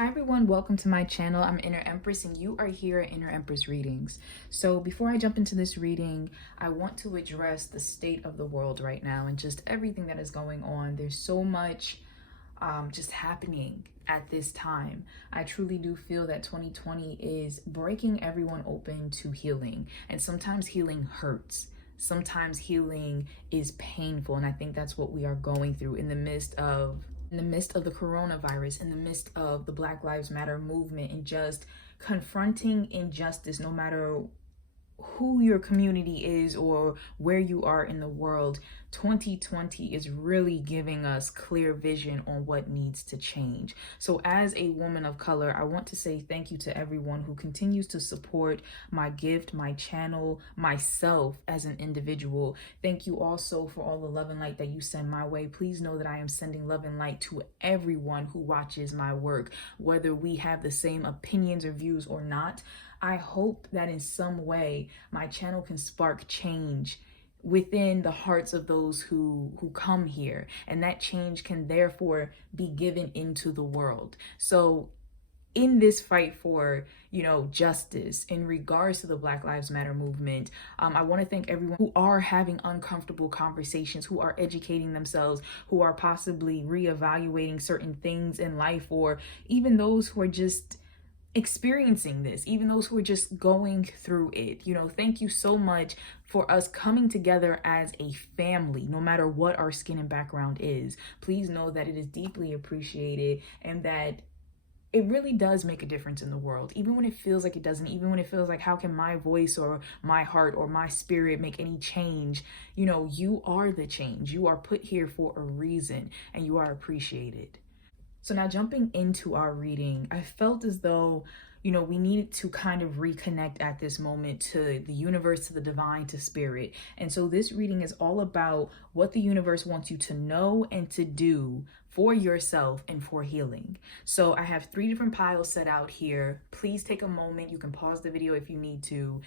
Hi everyone, welcome to my channel. I'm Inner Empress and you are here at Inner Empress Readings. So before I jump into this reading, I want to address the state of the world right now and just everything that is going on. There's so much just happening at this time. I truly do feel that 2020 is breaking everyone open to healing, and sometimes healing hurts. Sometimes healing is painful, and I think that's what we are going through in the midst of the coronavirus, in the midst of the Black Lives Matter movement, and just confronting injustice, no matter who your community is or where you are in the world. 2020 is really giving us clear vision on what needs to change. So as a woman of color, I want to say thank you to everyone who continues to support my gift, my channel, myself as an individual. Thank you also for all the love and light that you send my way. Please know that I am sending love and light to everyone who watches my work, whether we have the same opinions or views or not. I hope that in some way my channel can spark change within the hearts of those who come here, and that change can therefore be given into the world. So in this fight for, justice in regards to the Black Lives Matter movement, I want to thank everyone who are having uncomfortable conversations, who are educating themselves, who are possibly reevaluating certain things in life, or even those who are just experiencing this, even those who are just going through it. Thank you so much for us coming together as a family, no matter what our skin and background is. Please know that it is deeply appreciated and that it really does make a difference in the world, even when it feels like it doesn't, even when it feels like, how can my voice or my heart or my spirit make any change? You are the change. You are put here for a reason, and you are appreciated. So now jumping into our reading, I felt as though, we needed to kind of reconnect at this moment to the universe, to the divine, to spirit. And so this reading is all about what the universe wants you to know and to do for yourself and for healing. So I have 3 different piles set out here. Please take a moment. You can pause the video if you need to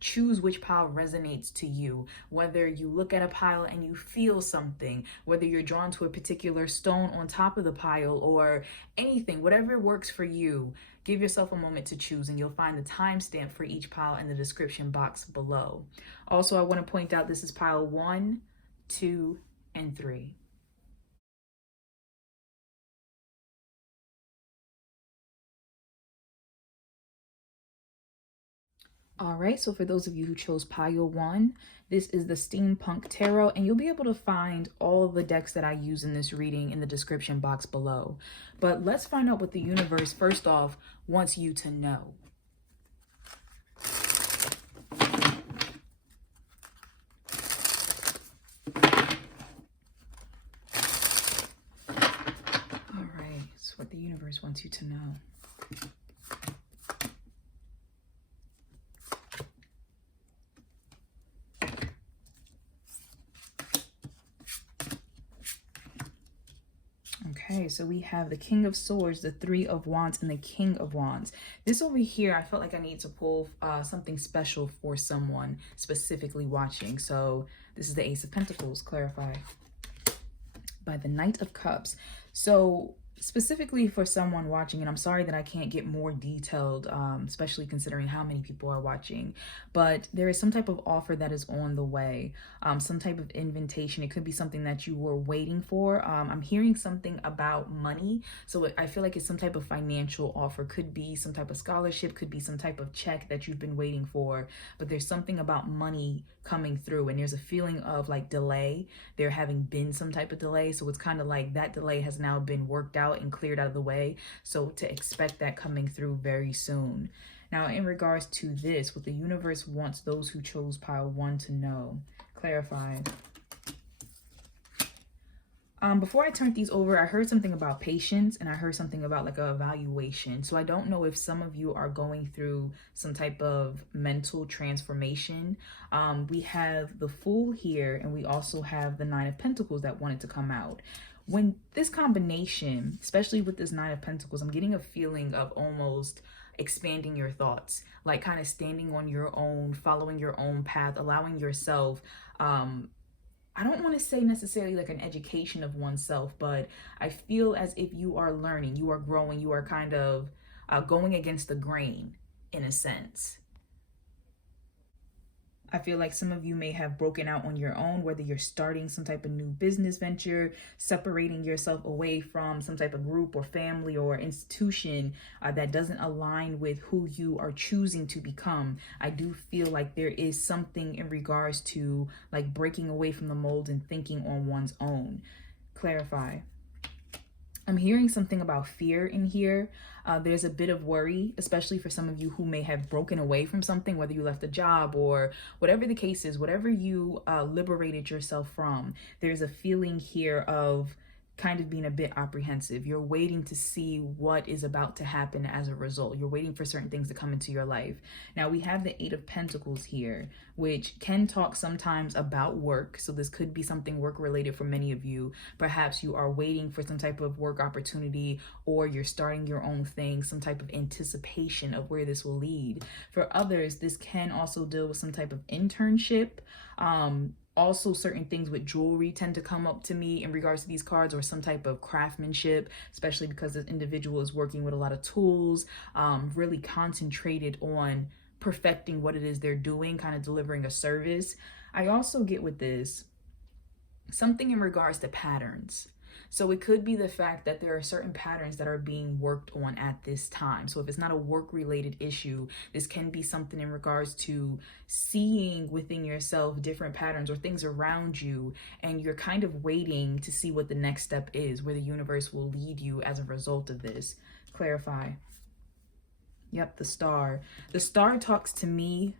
choose which pile resonates to you. Whether you look at a pile and you feel something, whether you're drawn to a particular stone on top of the pile or anything, whatever works for you, give yourself a moment to choose, and you'll find the timestamp for each pile in the description box below. Also, I want to point out this is pile 1, 2, and 3. All right, so for those of you who chose pile 1, this is the Steampunk Tarot, and you'll be able to find all the decks that I use in this reading in the description box below. But let's find out what the universe, first off, wants you to know. All right, so what the universe wants you to know. Okay, so we have the King of Swords, the 3 of Wands, and the King of Wands. This over here, I felt like I need to pull something special for someone specifically watching. So this is the Ace of Pentacles, clarify. By the Knight of Cups. So specifically for someone watching, and I'm sorry that I can't get more detailed, especially considering how many people are watching, but there is some type of offer that is on the way, some type of invitation. It could be something that you were waiting for. I'm hearing something about money, so I feel like it's some type of financial offer. Could be some type of scholarship, could be some type of check that you've been waiting for, but there's something about money coming through, and there's a feeling of like delay. There having been some type of delay, so it's kind of like that delay has now been worked out and cleared out of the way, so to expect that coming through very soon. Now in regards to this, what the universe wants those who chose pile 1 to know, clarify. Before I turned these over, I heard something about patience, and I heard something about like a evaluation. So I don't know if some of you are going through some type of mental transformation. We have the Fool here, and we also have the 9 of Pentacles that wanted to come out. When this combination, especially with this 9 of Pentacles, I'm getting a feeling of almost expanding your thoughts, like kind of standing on your own, following your own path, allowing yourself I don't want to say necessarily like an education of oneself, but I feel as if you are learning, you are growing, you are kind of going against the grain in a sense. I feel like some of you may have broken out on your own, whether you're starting some type of new business venture, separating yourself away from some type of group or family or institution that doesn't align with who you are choosing to become. I do feel like there is something in regards to like breaking away from the mold and thinking on one's own. Clarify. I'm hearing something about fear in here. There's a bit of worry, especially for some of you who may have broken away from something, whether you left a job or whatever the case is, whatever you liberated yourself from. There's a feeling here of kind of being a bit apprehensive. You're waiting to see what is about to happen as a result. You're waiting for certain things to come into your life. Now we have the Eight of Pentacles here, which can talk sometimes about work. So this could be something work related for many of you. Perhaps you are waiting for some type of work opportunity, or you're starting your own thing, some type of anticipation of where this will lead. For others, this can also deal with some type of internship. Also, certain things with jewelry tend to come up to me in regards to these cards, or some type of craftsmanship, especially because this individual is working with a lot of tools, really concentrated on perfecting what it is they're doing, kind of delivering a service. I also get with this something in regards to patterns. So it could be the fact that there are certain patterns that are being worked on at this time. So if it's not a work-related issue, this can be something in regards to seeing within yourself different patterns or things around you, and you're kind of waiting to see what the next step is, where the universe will lead you as a result of this. Clarify. Yep, the star. The star talks to me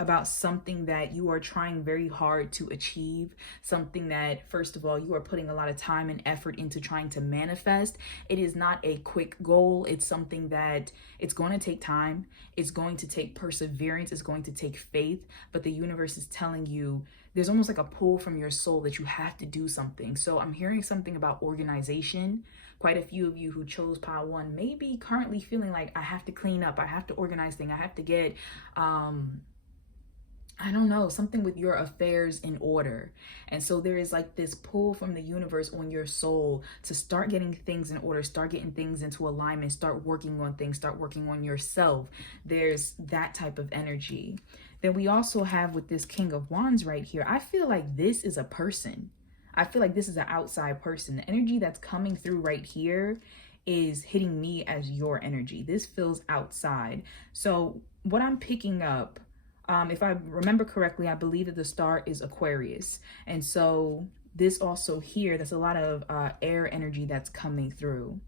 about something that you are trying very hard to achieve, something that, first of all, you are putting a lot of time and effort into trying to manifest. It is not a quick goal. It's something that it's going to take time. It's going to take perseverance. It's going to take faith. But the universe is telling you, there's almost like a pull from your soul that you have to do something. So I'm hearing something about organization. Quite a few of you who chose pile one may be currently feeling like, I have to clean up, I have to organize things, I have to get I don't know, something with your affairs in order. And so there is like this pull from the universe on your soul to start getting things in order, start getting things into alignment, start working on things, start working on yourself. There's that type of energy. Then we also have with this King of Wands right here, I feel like this is a person. I feel like this is an outside person. The energy that's coming through right here is hitting me as your energy. This feels outside. So what I'm picking up, if I remember correctly, I believe that the star is Aquarius. And so this also here, there's a lot of air energy that's coming through.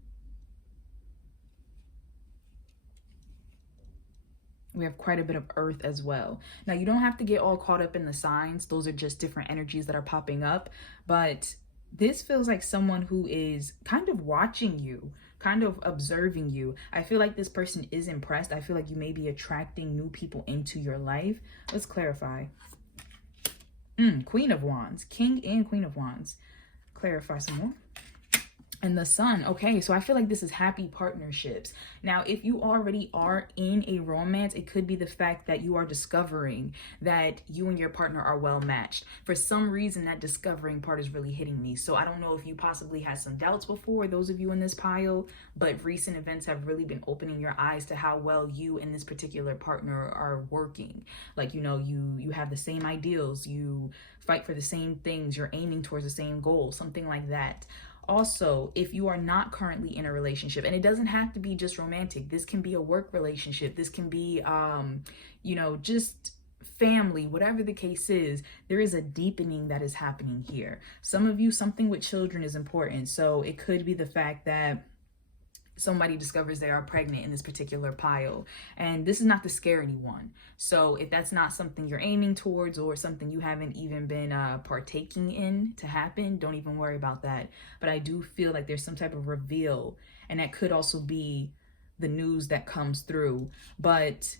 We have quite a bit of earth as well. Now, you don't have to get all caught up in the signs. Those are just different energies that are popping up. But this feels like someone who is kind of watching you, kind of observing you. I feel like this person is impressed. I feel like you may be attracting new people into your life. Let's clarify. Queen of Wands, King and Queen of Wands. Clarify some more. And the Sun. Okay, so I feel like this is happy partnerships. Now, if you already are in a romance, it could be the fact that you are discovering that you and your partner are well matched. For some reason, that discovering part is really hitting me. So I don't know if you possibly had some doubts before, those of you in this pile, but recent events have really been opening your eyes to how well you and this particular partner are working. Like, you know, you have the same ideals, you fight for the same things, you're aiming towards the same goal, something like that. Also, if you are not currently in a relationship, and it doesn't have to be just romantic, this can be a work relationship, this can be, you know, just family, whatever the case is, there is a deepening that is happening here. Some of you, something with children is important. So it could be the fact that somebody discovers they are pregnant in this particular pile, and this is not to scare anyone. So if that's not something you're aiming towards, or something you haven't even been partaking in to happen, don't even worry about that. But I do feel like there's some type of reveal, and that could also be the news that comes through. But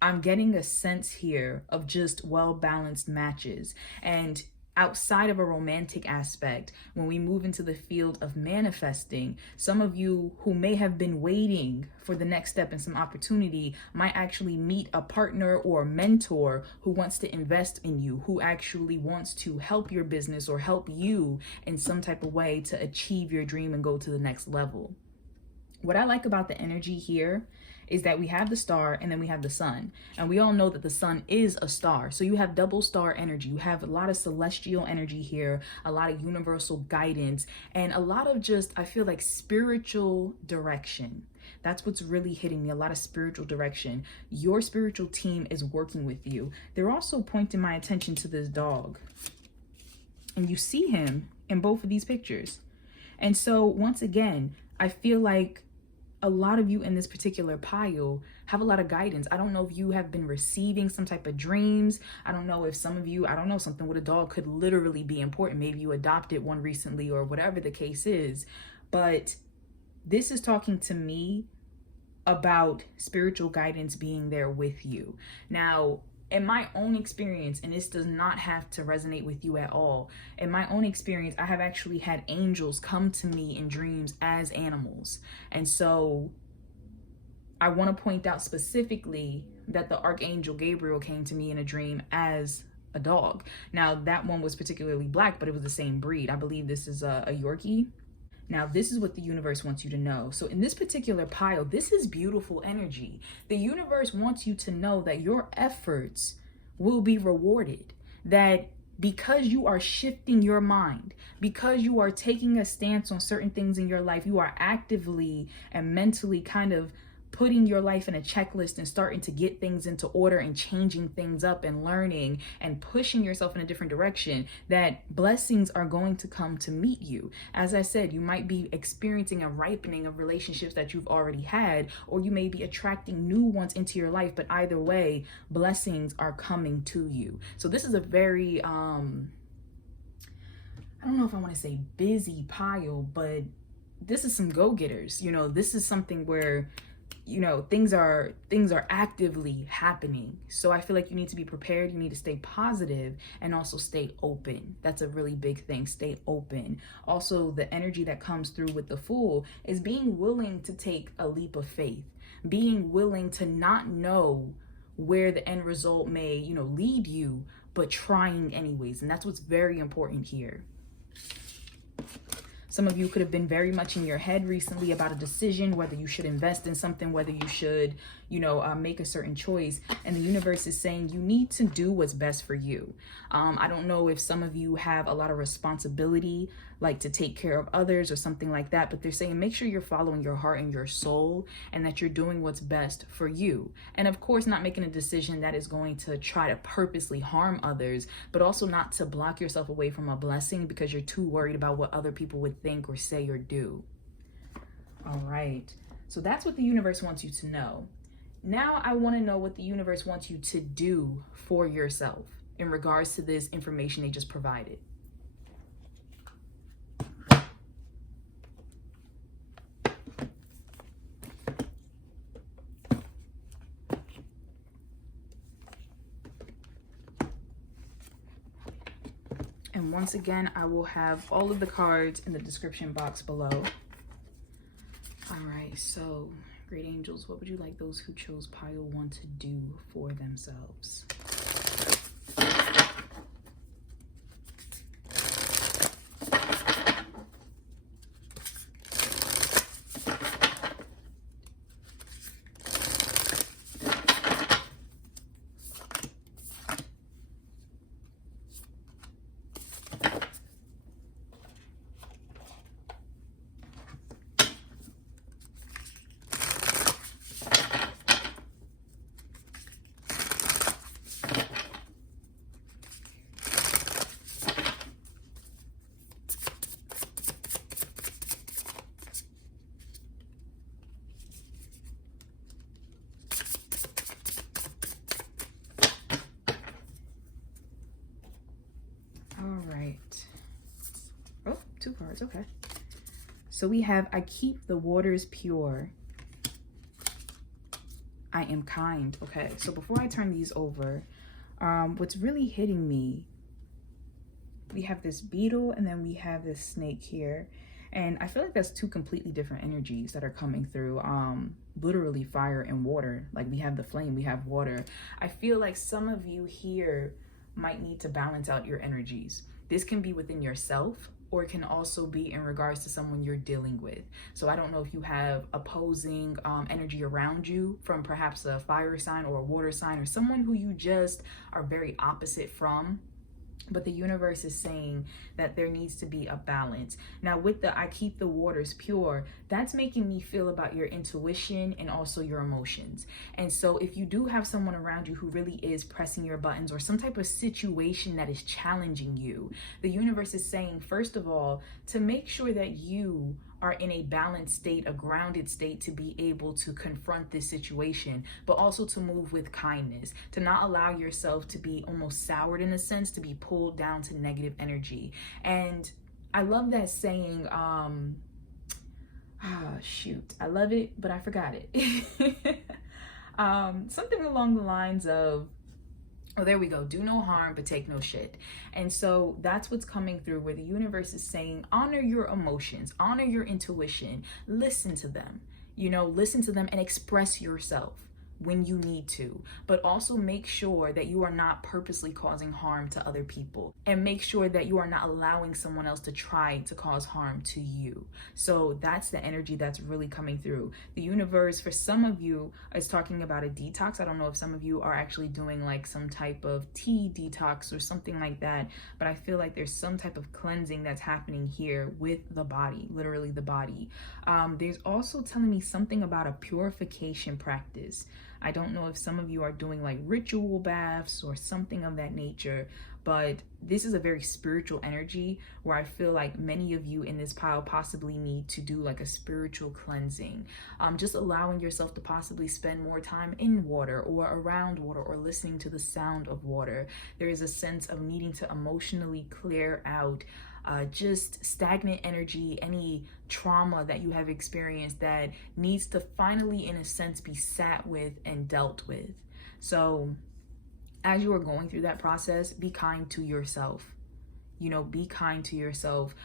I'm getting a sense here of just well-balanced matches. And outside of a romantic aspect, when we move into the field of manifesting, some of you who may have been waiting for the next step and some opportunity might actually meet a partner or a mentor who wants to invest in you, who actually wants to help your business or help you in some type of way to achieve your dream and go to the next level. What I like about the energy here is that we have the star and then we have the sun. And we all know that the sun is a star. So you have double star energy. You have a lot of celestial energy here, a lot of universal guidance, and a lot of just, I feel like, spiritual direction. That's what's really hitting me, a lot of spiritual direction. Your spiritual team is working with you. They're also pointing my attention to this dog. And you see him in both of these pictures. And so once again, I feel like a lot of you in this particular pile have a lot of guidance. I don't know if you have been receiving some type of dreams. I don't know if some of you, I don't know, something with a dog could literally be important. Maybe you adopted one recently or whatever the case is. But this is talking to me about spiritual guidance being there with you. Now, in my own experience, and this does not have to resonate with you at all, in my own experience, I have actually had angels come to me in dreams as animals. And so I want to point out specifically that the Archangel Gabriel came to me in a dream as a dog. Now, that one was particularly black, but it was the same breed. I believe this is a Yorkie. Now, this is what the universe wants you to know. So in this particular pile, this is beautiful energy. The universe wants you to know that your efforts will be rewarded, that because you are shifting your mind, because you are taking a stance on certain things in your life, you are actively and mentally kind of putting your life in a checklist and starting to get things into order and changing things up and learning and pushing yourself in a different direction, that blessings are going to come to meet you. As I said, you might be experiencing a ripening of relationships that you've already had, or you may be attracting new ones into your life, but either way, blessings are coming to you. So this is a very, I don't know if I want to say busy pile, but this is some go-getters. You know, this is something where, you know, things are actively happening. So I feel like you need to be prepared. You need to stay positive and also stay open. That's a really big thing. Stay open. Also, the energy that comes through with the Fool is being willing to take a leap of faith, being willing to not know where the end result may, you know, lead you, but trying anyways. And that's what's very important here. Some of you could have been very much in your head recently about a decision, whether you should invest in something, whether you should, you know, make a certain choice. And the universe is saying you need to do what's best for you. I don't know if some of you have a lot of responsibility, like to take care of others or something like that, but they're saying make sure you're following your heart and your soul and that you're doing what's best for you. And of course, not making a decision that is going to try to purposely harm others, but also not to block yourself away from a blessing because you're too worried about what other people would think or say or do. All right. So that's what the universe wants you to know. Now I want to know what the universe wants you to do for yourself in regards to this information they just provided. And once again, I will have all of the cards in the description box below. All right, so great angels, what would you like those who chose pile 1 to do for themselves? Oh, 2 cards, okay. So we have, I keep the waters pure. I am kind. Okay, so before I turn these over, what's really hitting me We have this beetle, and then we have this snake here. And I feel like that's two completely different energies that are coming through. Literally fire and water. Like we have the flame, we have water. I feel like some of you here might need to balance out your energies. This can be within yourself, or it can also be in regards to someone you're dealing with. So I don't know if you have opposing energy around you from perhaps a fire sign or a water sign, or someone who you just are very opposite from. But the universe is saying that there needs to be a balance. Now with the I keep the waters pure, that's making me feel about your intuition and also your emotions. And so if you do have someone around you who really is pressing your buttons, or some type of situation that is challenging you, the universe is saying, first of all, to make sure that you are in a balanced state, a grounded state, to be able to confront this situation, but also to move with kindness, to not allow yourself to be almost soured in a sense, to be pulled down to negative energy. And I love that saying, shoot, I love it, but I forgot it. Something along the lines of, oh, there we go. Do no harm, but take no shit. And so that's what's coming through, where the universe is saying, honor your emotions, honor your intuition, listen to them, listen to them and express yourself when you need to, but also make sure that you are not purposely causing harm to other people, and make sure that you are not allowing someone else to try to cause harm to you. So that's the energy that's really coming through. The universe, for some of you, is talking about a detox. I don't know if some of you are actually doing like some type of tea detox or something like that, but I feel like there's some type of cleansing that's happening here with the body, literally the body. There's also telling me something about a purification practice. I don't know if some of you are doing like ritual baths or something of that nature, but this is a very spiritual energy where I feel like many of you in this pile possibly need to do like a spiritual cleansing. Just allowing yourself to possibly spend more time in water or around water or listening to the sound of water. There is a sense of needing to emotionally clear out just stagnant energy, any trauma that you have experienced that needs to finally, in a sense, be sat with and dealt with. So as you are going through that process, be kind to yourself. Be kind to yourself.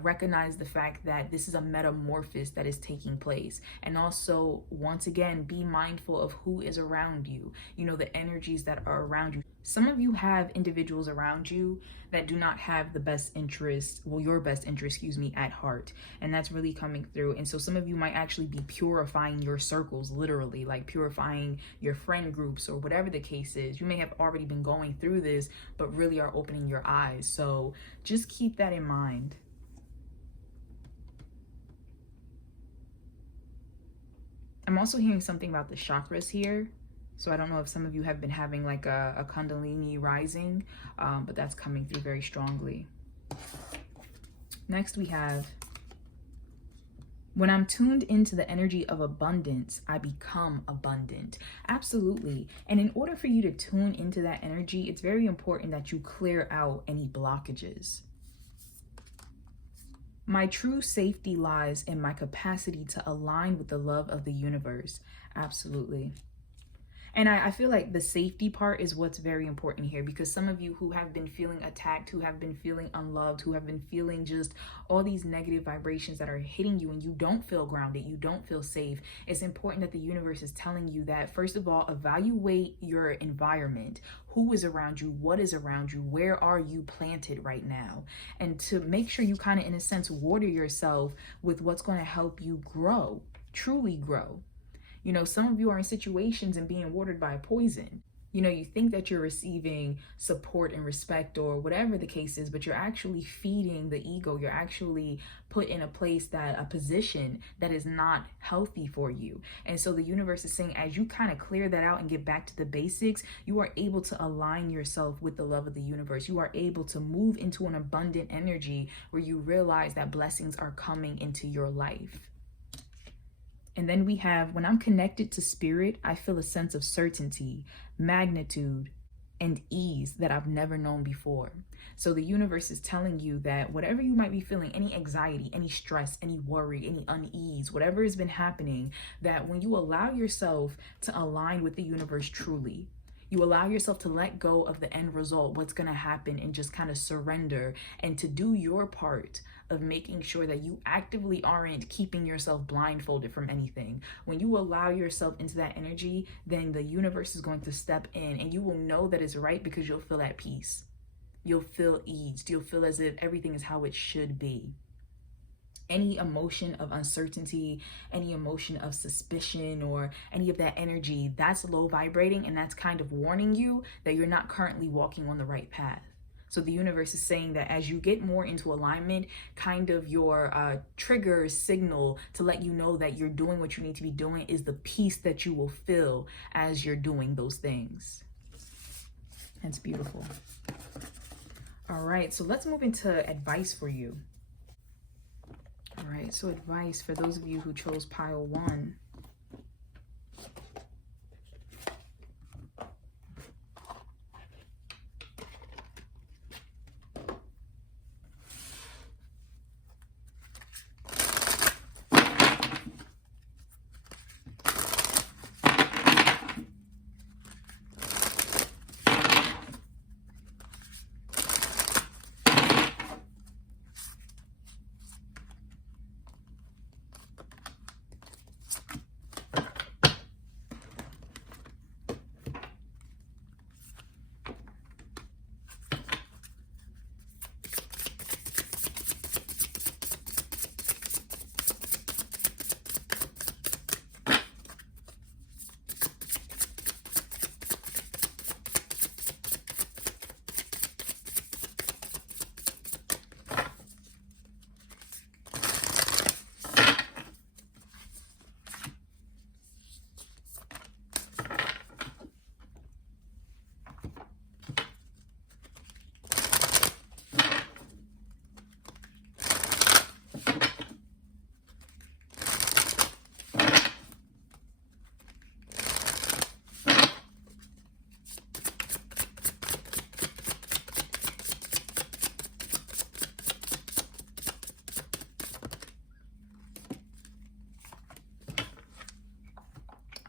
Recognize the fact that this is a metamorphosis that is taking place. And also, once again, be mindful of who is around you, the energies that are around you. Some of you have individuals around you that do not have the best interest, your best interest, at heart. And that's really coming through. And so some of you might actually be purifying your circles, literally, like purifying your friend groups or whatever the case is. You may have already been going through this, but really are opening your eyes. So just keep that in mind. I'm also hearing something about the chakras here. So I don't know if some of you have been having like a Kundalini rising, but that's coming through very strongly. Next we have, when I'm tuned into the energy of abundance, I become abundant. Absolutely. And in order for you to tune into that energy, it's very important that you clear out any blockages. My true safety lies in my capacity to align with the love of the universe. Absolutely. And I feel like the safety part is what's very important here, because some of you who have been feeling attacked, who have been feeling unloved, who have been feeling just all these negative vibrations that are hitting you, and you don't feel grounded, you don't feel safe. It's important that the universe is telling you that, first of all, evaluate your environment. Who is around you? What is around you? Where are you planted right now? And to make sure you kind of, in a sense, water yourself with what's going to help you grow, truly grow. Some of you are in situations and being watered by poison. You think that you're receiving support and respect or whatever the case is, but you're actually feeding the ego. You're actually put in a position that is not healthy for you. And so the universe is saying, as you kind of clear that out and get back to the basics, you are able to align yourself with the love of the universe. You are able to move into an abundant energy where you realize that blessings are coming into your life. And then we have, when I'm connected to spirit, I feel a sense of certainty, magnitude, and ease that I've never known before. So the universe is telling you that whatever you might be feeling, any anxiety, any stress, any worry, any unease, whatever has been happening, that when you allow yourself to align with the universe truly, You allow yourself to let go of the end result, what's going to happen, and just kind of surrender and to do your part of making sure that you actively aren't keeping yourself blindfolded from anything. When you allow yourself into that energy, then the universe is going to step in and you will know that it's right because you'll feel at peace. You'll feel eased. You'll feel as if everything is how it should be. Any emotion of uncertainty, any emotion of suspicion, or any of that energy, that's low vibrating, and that's kind of warning you that you're not currently walking on the right path. So the universe is saying that as you get more into alignment, kind of your trigger signal to let you know that you're doing what you need to be doing is the peace that you will feel as you're doing those things. That's beautiful. All right, so let's move into advice for you. All right, so advice for those of you who chose pile 1.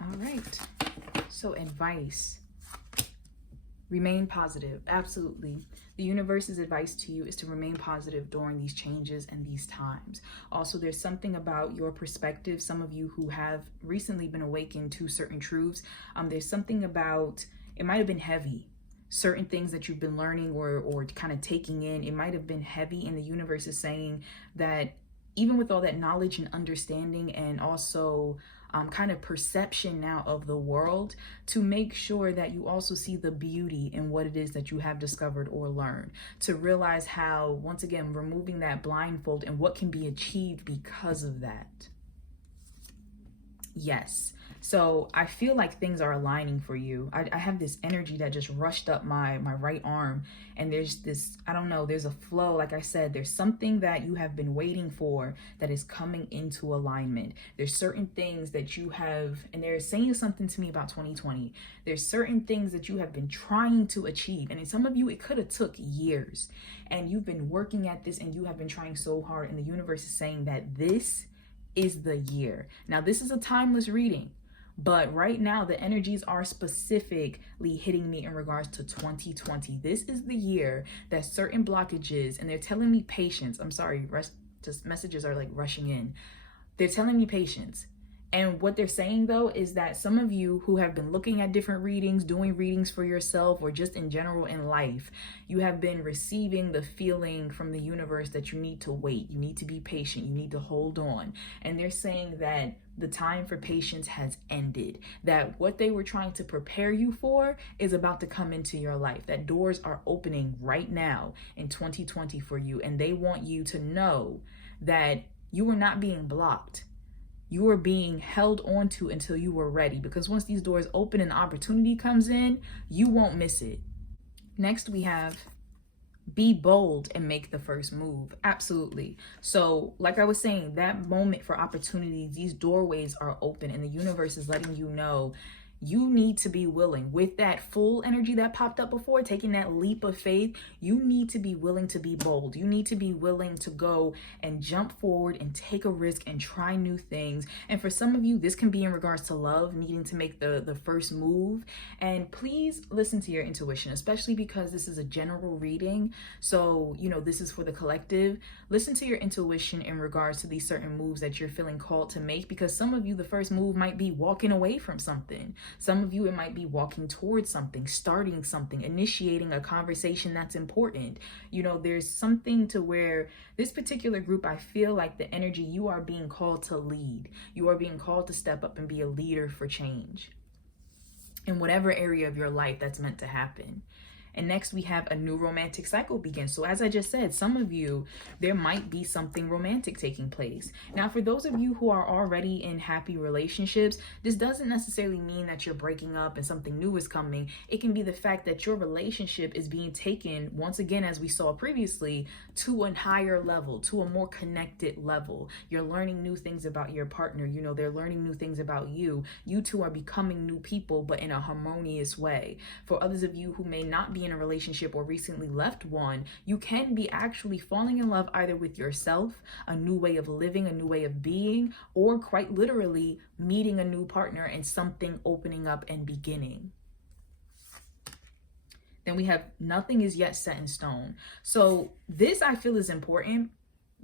All right, so advice. Remain positive. Absolutely. The universe's advice to you is to remain positive during these changes and these times. Also, there's something about your perspective. Some of you who have recently been awakened to certain truths, there's something about, it might have been heavy. Certain things that you've been learning or kind of taking in, it might have been heavy, and the universe is saying that even with all that knowledge and understanding and also kind of perception now of the world, to make sure that you also see the beauty in what it is that you have discovered or learned, to realize how, once again, removing that blindfold and what can be achieved because of that. Yes. So I feel like things are aligning for you. I have this energy that just rushed up my right arm, and there's this, I don't know, there's a flow. Like I said, there's something that you have been waiting for that is coming into alignment. There's certain things that you have, and they're saying something to me about 2020. There's certain things that you have been trying to achieve. And in some of you, it could have took years, and you've been working at this and you have been trying so hard, and the universe is saying that this is the year. Now, this is a timeless reading, but right now the energies are specifically hitting me in regards to 2020. This is the year that certain blockages, and they're telling me patience. I'm sorry, just messages are like rushing in. They're telling me patience. And what they're saying, though, is that some of you who have been looking at different readings, doing readings for yourself, or just in general in life, you have been receiving the feeling from the universe that you need to wait, you need to be patient, you need to hold on. And they're saying that the time for patience has ended, that what they were trying to prepare you for is about to come into your life, that doors are opening right now in 2020 for you. And they want you to know that you are not being blocked. You are being held onto until you are ready, because once these doors open and opportunity comes in, you won't miss it. Next, we have be bold and make the first move. Absolutely. So like I was saying, that moment for opportunities, these doorways are open, and the universe is letting you know You need to be willing. With that full energy that popped up before, taking that leap of faith, you need to be willing to be bold. You need to be willing to go and jump forward and take a risk and try new things. And for some of you, this can be in regards to love, needing to make the first move. And please listen to your intuition, especially because this is a general reading. So, this is for the collective. Listen to your intuition in regards to these certain moves that you're feeling called to make, because some of you, the first move might be walking away from something. Some of you, it might be walking towards something, starting something, initiating a conversation that's important. There's something to where this particular group, I feel like the energy, you are being called to lead. You are being called to step up and be a leader for change in whatever area of your life that's meant to happen. And next we have a new romantic cycle begin. So as I just said, some of you, there might be something romantic taking place. Now, for those of you who are already in happy relationships, this doesn't necessarily mean that you're breaking up and something new is coming. It can be the fact that your relationship is being taken, once again, as we saw previously, to a higher level, to a more connected level. You're learning new things about your partner. They're learning new things about you. You two are becoming new people, but in a harmonious way. For others of you who may not be in a relationship or recently left one, you can be actually falling in love either with yourself, a new way of living, a new way of being, or quite literally meeting a new partner and something opening up and beginning. Then we have nothing is yet set in stone. So this, I feel, is important,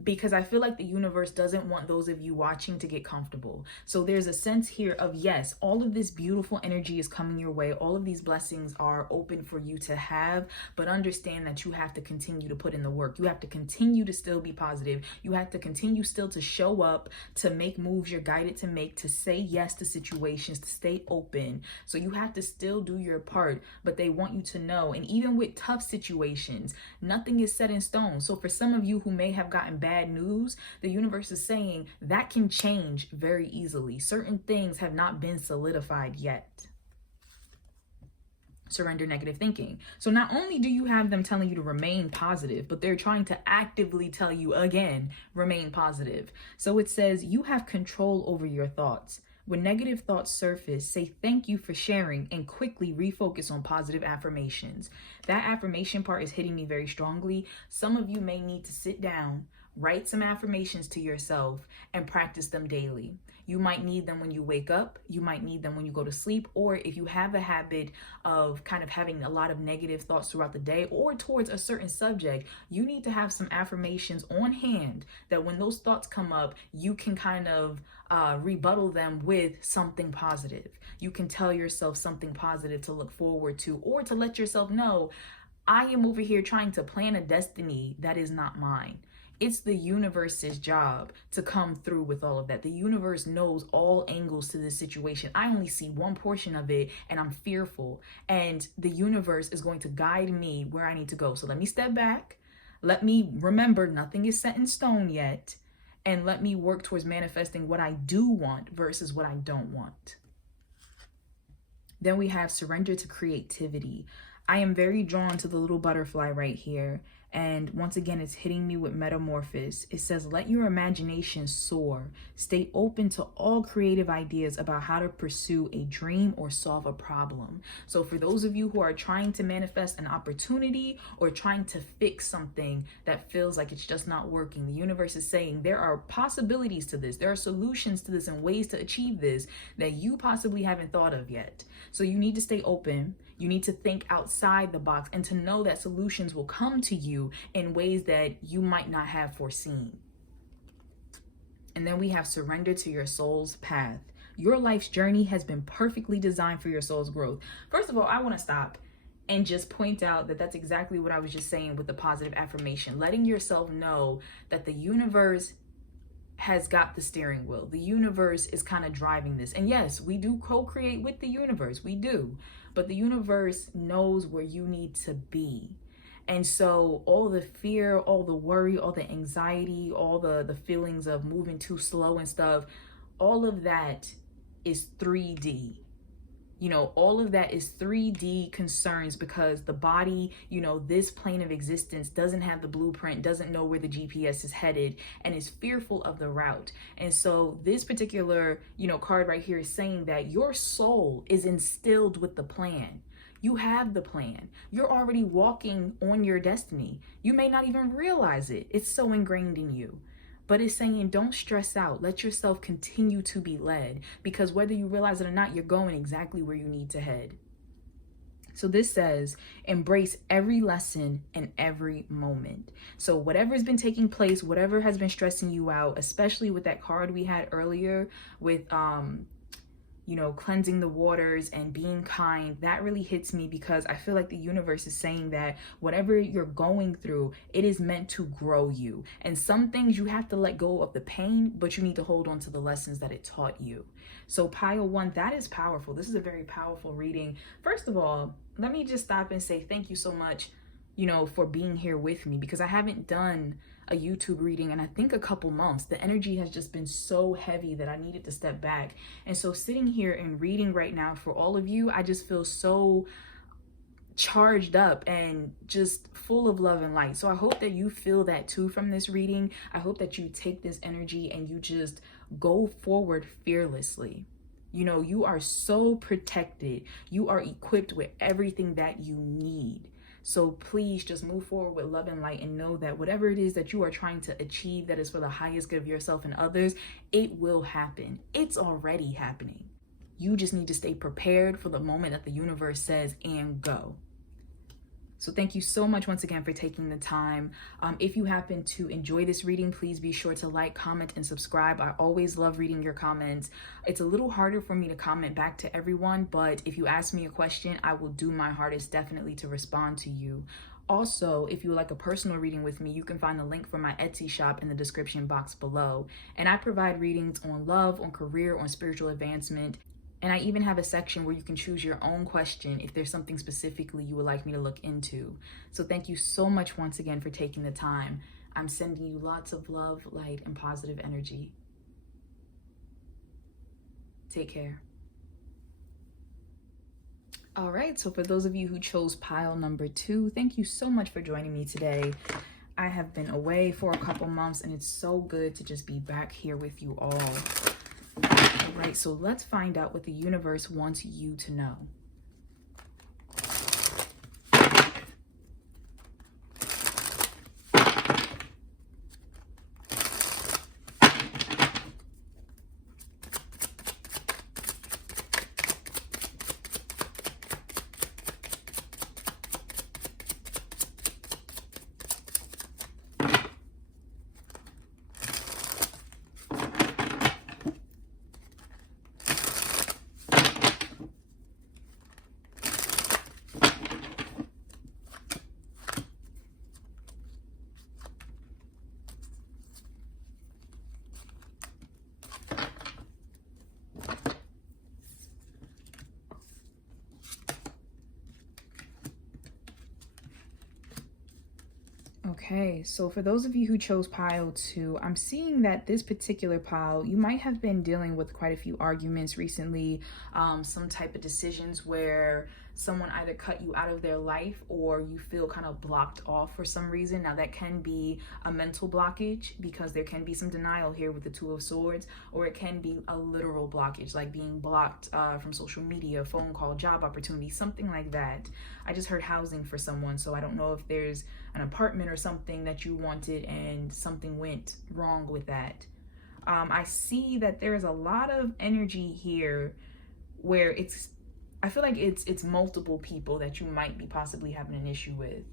because I feel like the universe doesn't want those of you watching to get comfortable. So there's a sense here of, yes, all of this beautiful energy is coming your way. All of these blessings are open for you to have, but understand that you have to continue to put in the work. You have to continue to still be positive. You have to continue still to show up, to make moves you're guided to make, to say yes to situations, to stay open. So you have to still do your part, but they want you to know, and even with tough situations, nothing is set in stone. So for some of you who may have gotten bad news, the universe is saying that can change very easily. Certain things have not been solidified yet. Surrender negative thinking. So not only do you have them telling you to remain positive, but they're trying to actively tell you again, remain positive. So it says you have control over your thoughts. When negative thoughts surface, say thank you for sharing and quickly refocus on positive affirmations. That affirmation part is hitting me very strongly. Some of you may need to sit down, write some affirmations to yourself, and practice them daily. You might need them when you wake up. You might need them when you go to sleep. Or if you have a habit of kind of having a lot of negative thoughts throughout the day or towards a certain subject, you need to have some affirmations on hand that when those thoughts come up, you can kind of rebuttal them with something positive. You can tell yourself something positive to look forward to, or to let yourself know, I am over here trying to plan a destiny that is not mine. It's the universe's job to come through with all of that. The universe knows all angles to this situation. I only see one portion of it and I'm fearful. And the universe is going to guide me where I need to go. So let me step back. Let me remember nothing is set in stone yet. And let me work towards manifesting what I do want versus what I don't want. Then we have surrender to creativity. I am very drawn to the little butterfly right here. And once again, it's hitting me with metamorphosis. It says, let your imagination soar. Stay open to all creative ideas about how to pursue a dream or solve a problem. So for those of you who are trying to manifest an opportunity or trying to fix something that feels like it's just not working, the universe is saying there are possibilities to this. There are solutions to this and ways to achieve this that you possibly haven't thought of yet. So you need to stay open. You need to think outside the box and to know that solutions will come to you in ways that you might not have foreseen. And then we have surrender to your soul's path. Your life's journey has been perfectly designed for your soul's growth. First of all, I want to stop and just point out that that's exactly what I was just saying with the positive affirmation. Letting yourself know that the universe has got the steering wheel. The universe is kind of driving this. And yes, we do co-create with the universe. We do. But the universe knows where you need to be. And so all the fear, all the worry, all the anxiety, all the feelings of moving too slow and stuff, all of that is 3D. You know, all of that is 3D concerns because the body, you know, this plane of existence doesn't have the blueprint, doesn't know where the GPS is headed, and is fearful of the route. And so this particular, you know, card right here is saying that your soul is instilled with the plan. You have the plan. You're already walking on your destiny. You may not even realize it. It's so ingrained in you. But it's saying don't stress out. Let yourself continue to be led, because whether you realize it or not, you're going exactly where you need to head. So this says, embrace every lesson and every moment. So whatever's been taking place, whatever has been stressing you out, especially with that card we had earlier with, you know, cleansing the waters and being kind, that really hits me because I feel like the universe is saying that whatever you're going through, it is meant to grow you. And some things you have to let go of the pain, but you need to hold on to the lessons that it taught you. So pile one, that is powerful. This is a very powerful reading. First of all, let me just stop and say thank you so much, you know, for being here with me, because I haven't done a YouTube reading in I think a couple months. The energy has just been so heavy that I needed to step back. And so sitting here and reading right now for all of you, I just feel so charged up and just full of love and light. So I hope that you feel that too from this reading. I hope that you take this energy and you just go forward fearlessly. You know, you are so protected. You are equipped with everything that you need. So please just move forward with love and light and know that whatever it is that you are trying to achieve that is for the highest good of yourself and others, it will happen. It's already happening. You just need to stay prepared for the moment that the universe says and go. So thank you so much once again for taking the time. If you happen to enjoy this reading, please be sure to like, comment, and subscribe. I always love reading your comments. It's a little harder for me to comment back to everyone, but if you ask me a question, I will do my hardest definitely to respond to you. Also, if you would like a personal reading with me, you can find the link for my Etsy shop in the description box below. And I provide readings on love, on career, on spiritual advancement. And I even have a section where you can choose your own question if there's something specifically you would like me to look into. So thank you so much once again for taking the time. I'm sending you lots of love, light, and positive energy. Take care. All right, so for those of you who chose pile number 2, thank you so much for joining me today. I have been away for a couple months and it's so good to just be back here with you all. All right, so let's find out what the universe wants you to know. Okay, so for those of you who chose pile 2, I'm seeing that this particular pile, you might have been dealing with quite a few arguments recently, some type of decisions where someone either cut you out of their life or you feel kind of blocked off for some reason. Now that can be a mental blockage because there can be some denial here with the 2 of Swords, or it can be a literal blockage like being blocked from social media, phone call, job opportunity, something like that. I just heard housing for someone, so I don't know if there's an apartment or something that you wanted and something went wrong with that. I see that there's a lot of energy here where I feel like it's multiple people that you might be possibly having an issue with.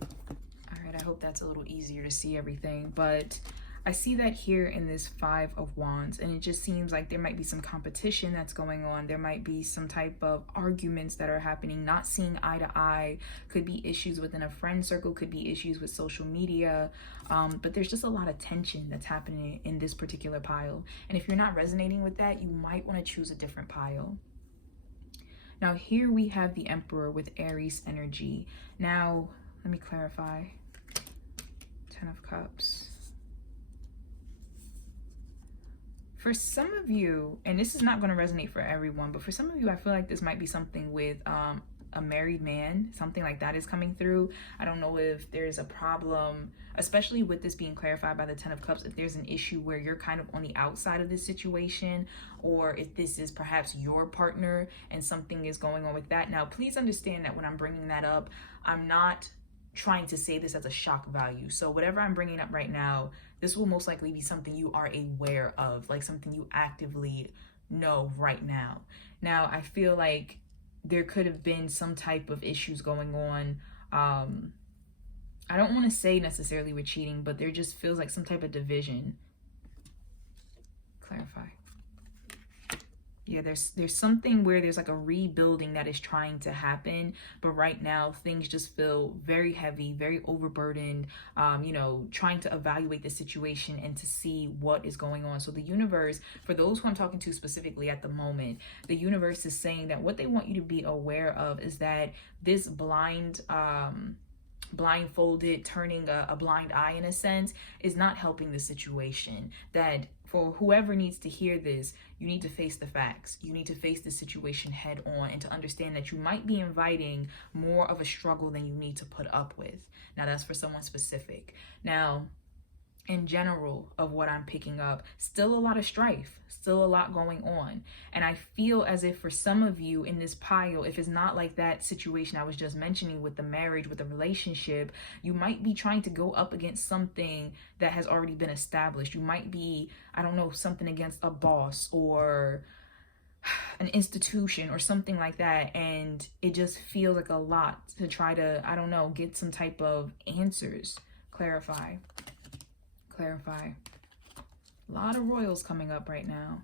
All right, I hope that's a little easier to see everything, but I see that here in this 5 of Wands, and it just seems like there might be some competition that's going on. There might be some type of arguments that are happening, not seeing eye to eye, could be issues within a friend circle, could be issues with social media, but there's just a lot of tension that's happening in this particular pile. And if you're not resonating with that, you might want to choose a different pile. Now here we have the Emperor with Aries energy. Now, let me clarify. 10 of Cups. For some of you, and this is not going to resonate for everyone, but for some of you, I feel like this might be something with a married man. Something like that is coming through. I don't know if there's a problem, especially with this being clarified by the Ten of Cups, if there's an issue where you're kind of on the outside of this situation, or if this is perhaps your partner and something is going on with that. Now, please understand that when I'm bringing that up, I'm not trying to say this as a shock value. So whatever I'm bringing up right now, this will most likely be something you are aware of, like something you actively know right now. Now, I feel like there could have been some type of issues going on. I don't want to say necessarily with cheating, but there just feels like some type of division. Clarify. Yeah, there's something where there's like a rebuilding that is trying to happen, but right now things just feel very heavy, very overburdened, you know, trying to evaluate the situation and to see what is going on. So the universe, for those who I'm talking to specifically at the moment, the universe is saying that what they want you to be aware of is that this blindfolded, turning a blind eye in a sense, is not helping the situation. That for whoever needs to hear this, you need to face the facts. You need to face the situation head on and to understand that you might be inviting more of a struggle than you need to put up with. Now, that's for someone specific. Now, in general of what I'm picking up, still a lot of strife, still a lot going on. And I feel as if for some of you in this pile, if it's not like that situation I was just mentioning with the marriage, with the relationship, you might be trying to go up against something that has already been established. You might be, I don't know, something against a boss or an institution or something like that. And it just feels like a lot to try to, I don't know, get some type of answers. Clarify. Clarify. A lot of royals coming up right now.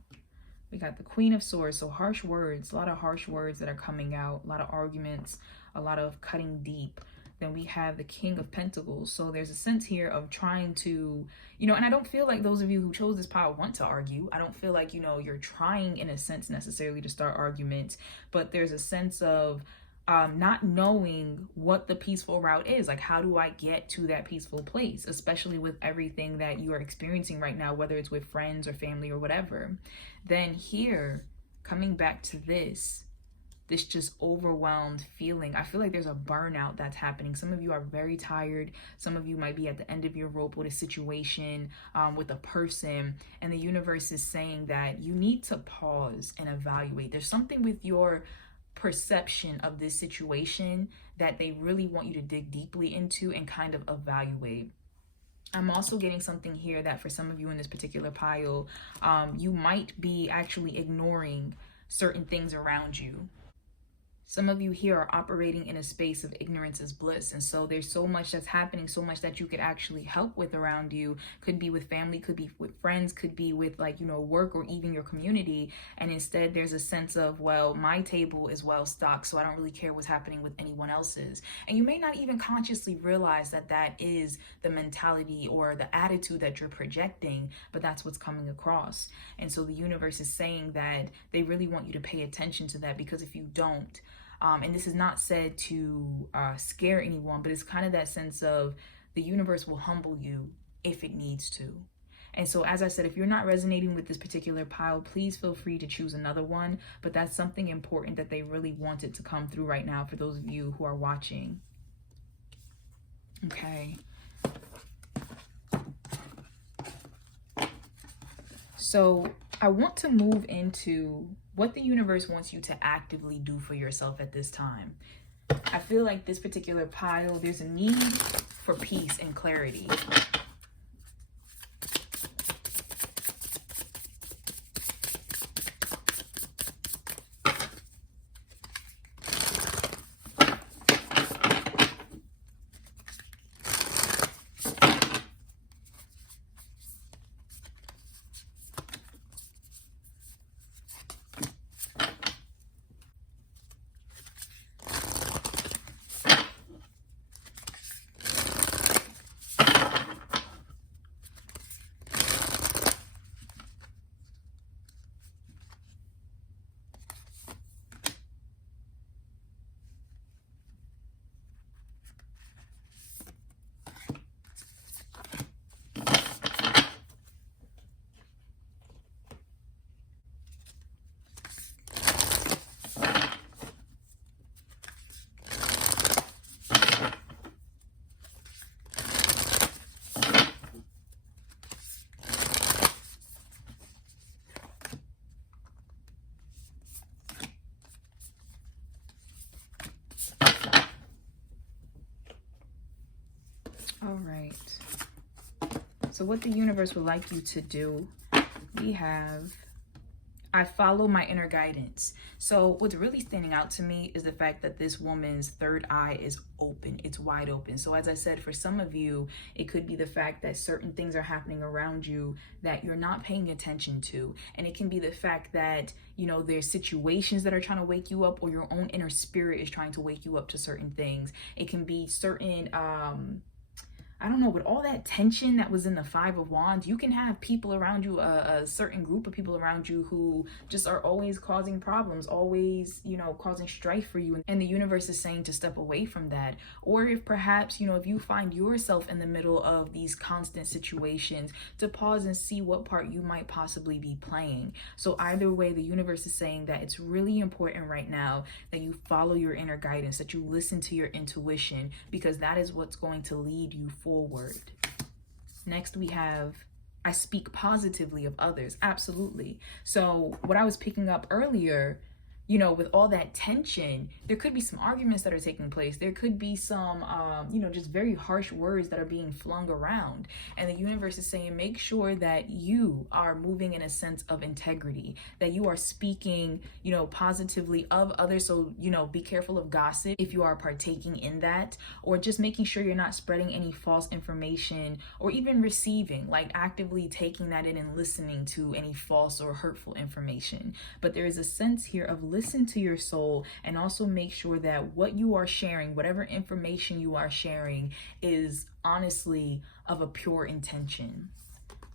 We got the Queen of Swords, so harsh words, a lot of harsh words that are coming out, a lot of arguments, a lot of cutting deep. Then we have the King of Pentacles. So there's a sense here of trying to, you know, and I don't feel like those of you who chose this pile want to argue. I don't feel like, you know, you're trying in a sense necessarily to start arguments, but there's a sense of not knowing what the peaceful route is. Like, how do I get to that peaceful place, especially with everything that you are experiencing right now, whether it's with friends or family or whatever. Then here, coming back to this just overwhelmed feeling, I feel like there's a burnout that's happening. Some of you are very tired. Some of you might be at the end of your rope with a situation, with a person, and the universe is saying that you need to pause and evaluate. There's something with your perception of this situation that they really want you to dig deeply into and kind of evaluate. I'm also getting something here that for some of you in this particular pile, you might be actually ignoring certain things around you. Some of you here are operating in a space of ignorance is bliss. And so there's so much that's happening, so much that you could actually help with around you. Could be with family, could be with friends, could be with, like, you know, work or even your community. And instead there's a sense of, well, my table is well stocked, so I don't really care what's happening with anyone else's. And you may not even consciously realize that that is the mentality or the attitude that you're projecting, but that's what's coming across. And so the universe is saying that they really want you to pay attention to that, because if you don't, and this is not said to scare anyone, but it's kind of that sense of the universe will humble you if it needs to. And so, as I said, if you're not resonating with this particular pile, please feel free to choose another one. But that's something important that they really wanted to come through right now for those of you who are watching. Okay. So I want to move into what the universe wants you to actively do for yourself at this time. I feel like this particular pile, there's a need for peace and clarity. So what the universe would like you to do, we have, I follow my inner guidance. So what's really standing out to me is the fact that this woman's third eye is open. It's wide open. So as I said, for some of you, it could be the fact that certain things are happening around you that you're not paying attention to. And it can be the fact that, you know, there's situations that are trying to wake you up, or your own inner spirit is trying to wake you up to certain things. It can be certain, I don't know, with all that tension that was in the Five of Wands, you can have people around you, a certain group of people around you who just are always causing problems, always, you know, causing strife for you. And the universe is saying to step away from that. Or if perhaps, you know, if you find yourself in the middle of these constant situations, to pause and see what part you might possibly be playing. So either way, the universe is saying that it's really important right now that you follow your inner guidance, that you listen to your intuition, because that is what's going to lead you forward. Next, we have, I speak positively of others. Absolutely. So what I was picking up earlier, you know, with all that tension, there could be some arguments that are taking place. There could be some, you know, just very harsh words that are being flung around. And the universe is saying, make sure that you are moving in a sense of integrity, that you are speaking, you know, positively of others. So, you know, be careful of gossip if you are partaking in that, or just making sure you're not spreading any false information, or even receiving, like actively taking that in and listening to any false or hurtful information. But there is a sense here of listen to your soul, and also make sure that what you are sharing, whatever information you are sharing, is honestly of a pure intention.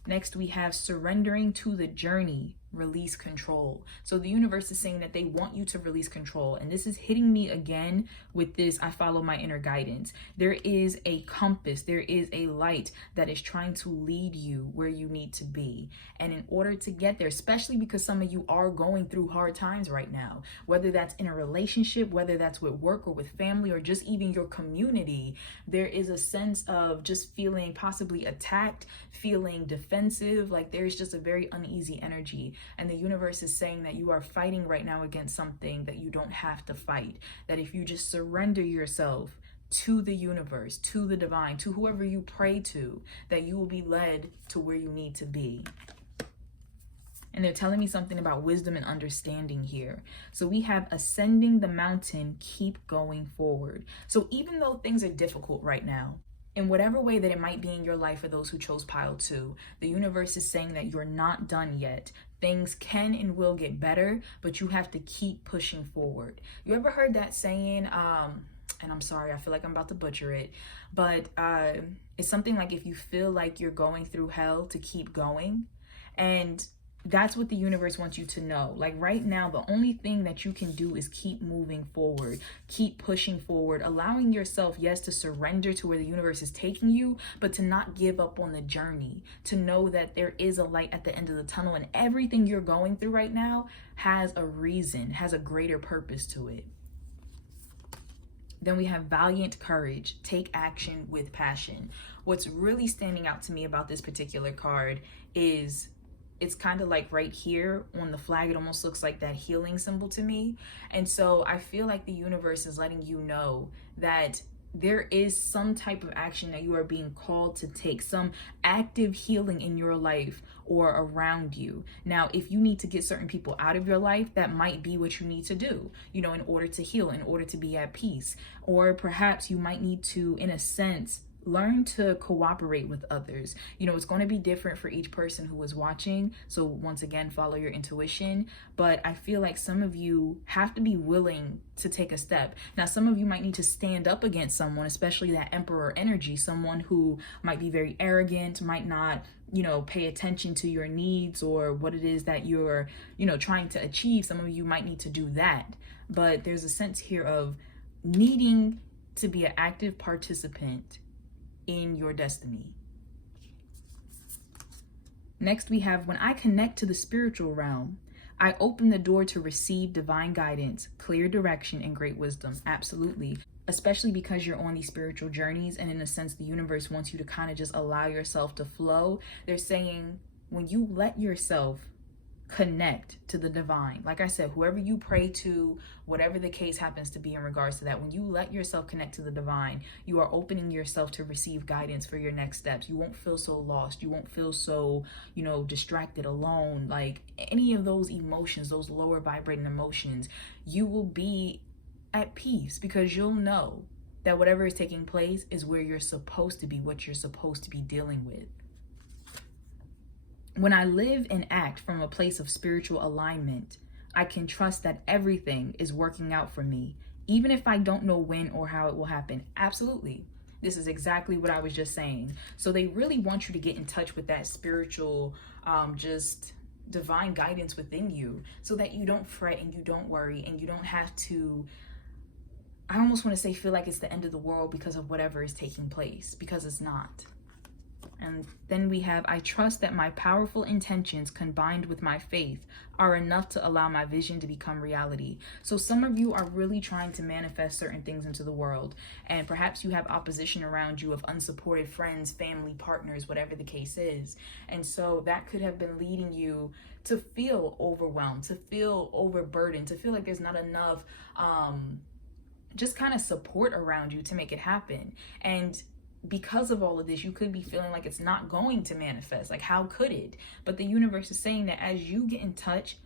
Next, we have surrendering to the journey, release control. So the universe is saying that they want you to release control. And this is hitting me again with this, I follow my inner guidance. There is a compass, there is a light that is trying to lead you where you need to be. And in order to get there, especially because some of you are going through hard times right now, whether that's in a relationship, whether that's with work or with family, or just even your community, there is a sense of just feeling possibly attacked, feeling defensive, like there's just a very uneasy energy. And the universe is saying that you are fighting right now against something that you don't have to fight. That if you just surrender yourself to the universe, to the divine, to whoever you pray to, that you will be led to where you need to be. And they're telling me something about wisdom and understanding here. So we have ascending the mountain, keep going forward. So even though things are difficult right now, in whatever way that it might be in your life, for those who chose pile 2, the universe is saying that you're not done yet. Things can and will get better, but you have to keep pushing forward. You ever heard that saying, and I'm sorry, I feel like I'm about to butcher it, but it's something like, if you feel like you're going through hell, to keep going. And that's what the universe wants you to know. Like right now, the only thing that you can do is keep moving forward, keep pushing forward, allowing yourself, yes, to surrender to where the universe is taking you, but to not give up on the journey, to know that there is a light at the end of the tunnel, and everything you're going through right now has a reason, has a greater purpose to it. Then we have valiant courage, take action with passion. What's really standing out to me about this particular card is it's kind of like right here on the flag, it almost looks like that healing symbol to me. And so I feel like the universe is letting you know that there is some type of action that you are being called to take, some active healing in your life or around you. Now, if you need to get certain people out of your life, that might be what you need to do, you know, in order to heal, in order to be at peace. Or perhaps you might need to, in a sense, learn to cooperate with others. You know, it's going to be different for each person who is watching. So once again, follow your intuition. But I feel like some of you have to be willing to take a step. Now, some of you might need to stand up against someone, especially that emperor energy, someone who might be very arrogant, might not, you know, pay attention to your needs or what it is that you're, you know, trying to achieve. Some of you might need to do that. But there's a sense here of needing to be an active participant in your destiny. Next, we have when I connect to the spiritual realm, I open the door to receive divine guidance, clear direction, and great wisdom. Absolutely. Especially because you're on these spiritual journeys, and in a sense, the universe wants you to kind of just allow yourself to flow. They're saying when you let yourself connect to the divine. Like I said, whoever you pray to, whatever the case happens to be in regards to that, when you let yourself connect to the divine, you are opening yourself to receive guidance for your next steps. You won't feel so lost. You won't feel so, distracted, alone, like any of those emotions, those lower vibrating emotions. You will be at peace because you'll know that whatever is taking place is where you're supposed to be, what you're supposed to be dealing with. When I live and act from a place of spiritual alignment, I can trust that everything is working out for me, even if I don't know when or how it will happen. Absolutely. This is exactly what I was just saying. So they really want you to get in touch with that spiritual, just divine guidance within you, so that you don't fret and you don't worry and you don't have to, I almost want to say, feel like it's the end of the world because of whatever is taking place, because it's not. And then we have, I trust that my powerful intentions combined with my faith are enough to allow my vision to become reality. So some of you are really trying to manifest certain things into the world, and perhaps you have opposition around you of unsupported friends, family, partners, whatever the case is. And so that could have been leading you to feel overwhelmed, to feel overburdened, to feel like there's not enough just kind of support around you to make it happen. And because of all of this, you could be feeling like it's not going to manifest. Like, how could it? But the universe is saying that as you get in touch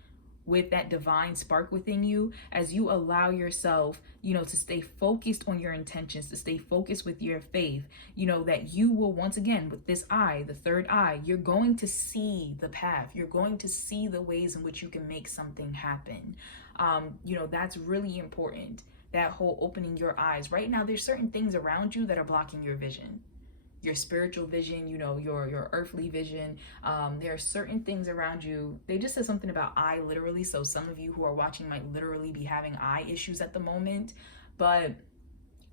with that divine spark within you, as you allow yourself, to stay focused on your intentions, to stay focused with your faith, that you will, once again, with this eye, the third eye, you're going to see the path. You're going to see the ways in which you can make something happen. That's really important. That whole opening your eyes. Right now, there's certain things around you that are blocking your vision, your spiritual vision, your earthly vision. There are certain things around you. They just said something about eye, literally. So some of you who are watching might literally be having eye issues at the moment, but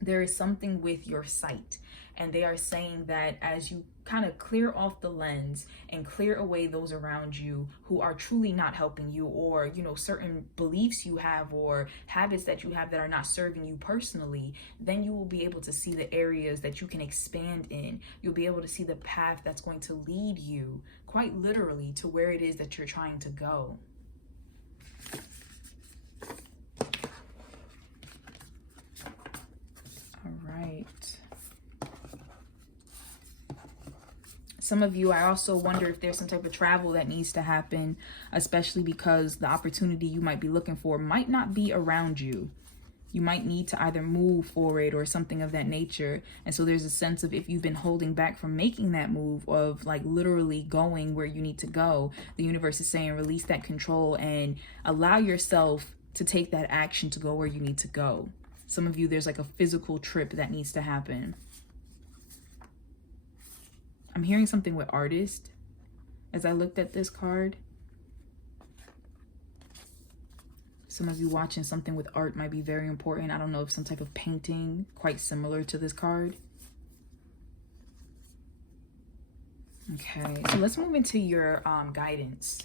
there is something with your sight. And they are saying that as you kind of clear off the lens and clear away those around you who are truly not helping you, or, certain beliefs you have or habits that you have that are not serving you personally, then you will be able to see the areas that you can expand in. You'll be able to see the path that's going to lead you quite literally to where it is that you're trying to go. All right. Some of you, I also wonder if there's some type of travel that needs to happen, especially because the opportunity you might be looking for might not be around you. You might need to either move for it or something of that nature. And so there's a sense of, if you've been holding back from making that move, of like literally going where you need to go, the universe is saying release that control and allow yourself to take that action to go where you need to go. Some of you, there's like a physical trip that needs to happen. I'm hearing something with artist as I looked at this card. Some of you watching, something with art might be very important. I don't know if some type of painting quite similar to this card. Okay, so let's move into your guidance.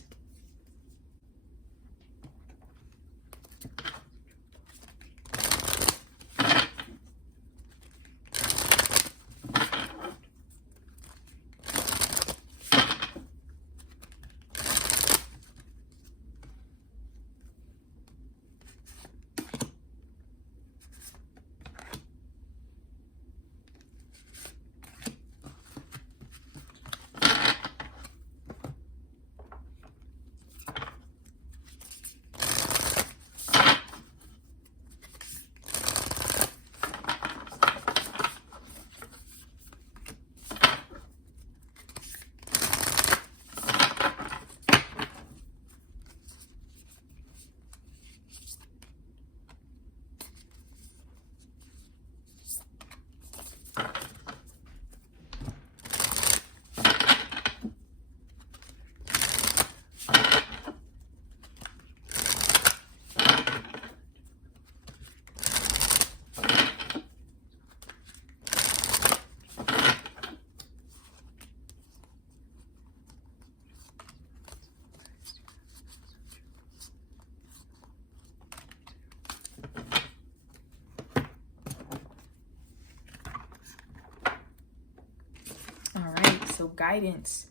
So guidance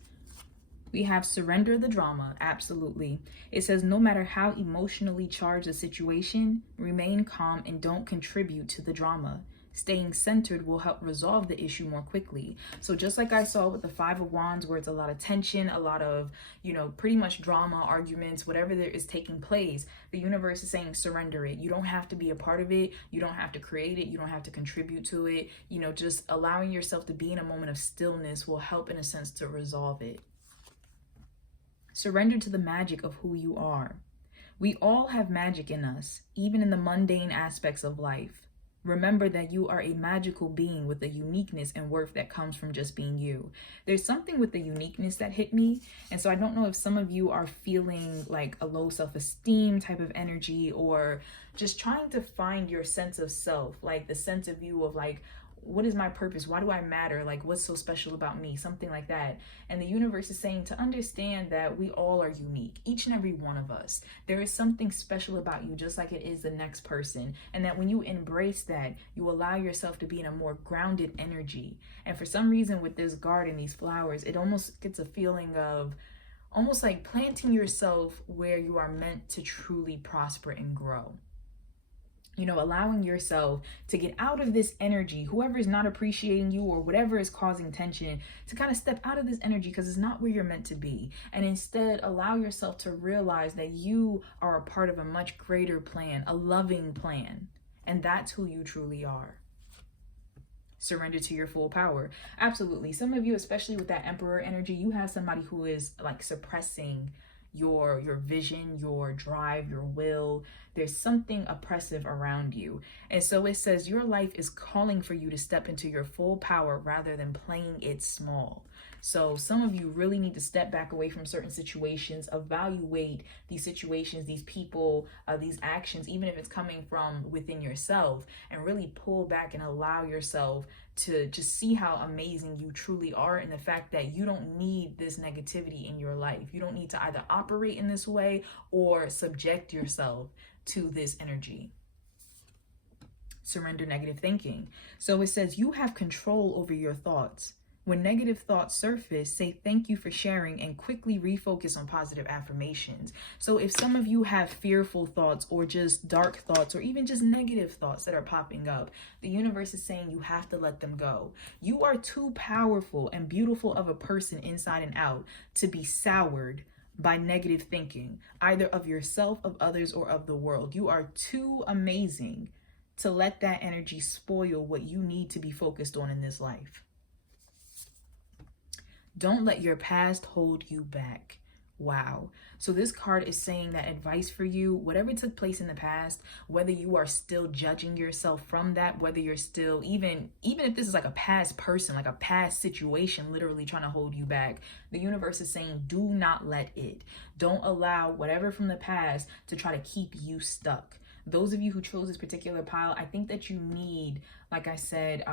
We have surrender the drama. Absolutely. It says no matter how emotionally charged a situation, remain calm and don't contribute to the drama. Staying centered will help resolve the issue more quickly. So just like I saw with the Five of Wands, where it's a lot of tension, a lot of, pretty much drama, arguments, whatever there is taking place, the universe is saying surrender it. You don't have to be a part of it. You don't have to create it. You don't have to contribute to it. Just allowing yourself to be in a moment of stillness will help, in a sense, to resolve it. Surrender to the magic of who you are. We all have magic in us, even in the mundane aspects of life. Remember that you are a magical being with a uniqueness and worth that comes from just being you. There's something with the uniqueness that hit me. And so I don't know if some of you are feeling like a low self-esteem type of energy, or just trying to find your sense of self, like the sense of you of like, what is my purpose? Why do I matter? Like, what's so special about me? Something like that. And the universe is saying to understand that we all are unique, each and every one of us. There is something special about you, just like it is the next person. And that when you embrace that, you allow yourself to be in a more grounded energy. And for some reason with this garden, these flowers, it almost gets a feeling of almost like planting yourself where you are meant to truly prosper and grow. Allowing yourself to get out of this energy, whoever is not appreciating you or whatever is causing tension, to kind of step out of this energy because it's not where you're meant to be. And instead allow yourself to realize that you are a part of a much greater plan, a loving plan. And that's who you truly are. Surrender to your full power. Absolutely. Some of you, especially with that Emperor energy, you have somebody who is like suppressing your vision, your drive, your will. There's something oppressive around you. And so it says your life is calling for you to step into your full power rather than playing it small. So some of you really need to step back away from certain situations, evaluate these situations, these people, these actions, even if it's coming from within yourself, and really pull back and allow yourself to just see how amazing you truly are, and the fact that you don't need this negativity in your life. You don't need to either operate in this way or subject yourself to this energy. Surrender negative thinking. So it says you have control over your thoughts. When negative thoughts surface, say thank you for sharing and quickly refocus on positive affirmations. So if some of you have fearful thoughts or just dark thoughts or even just negative thoughts that are popping up, the universe is saying you have to let them go. You are too powerful and beautiful of a person inside and out to be soured by negative thinking, either of yourself, of others, or of the world. You are too amazing to let that energy spoil what you need to be focused on in this life. Don't let your past hold you back. Wow. So this card is saying that advice for you, whatever took place in the past, whether you are still judging yourself from that, whether you're still, even if this is like a past person, like a past situation, literally trying to hold you back, the universe is saying, do not let it. Don't allow whatever from the past to try to keep you stuck. Those of you who chose this particular pile, I think that you need, like I said,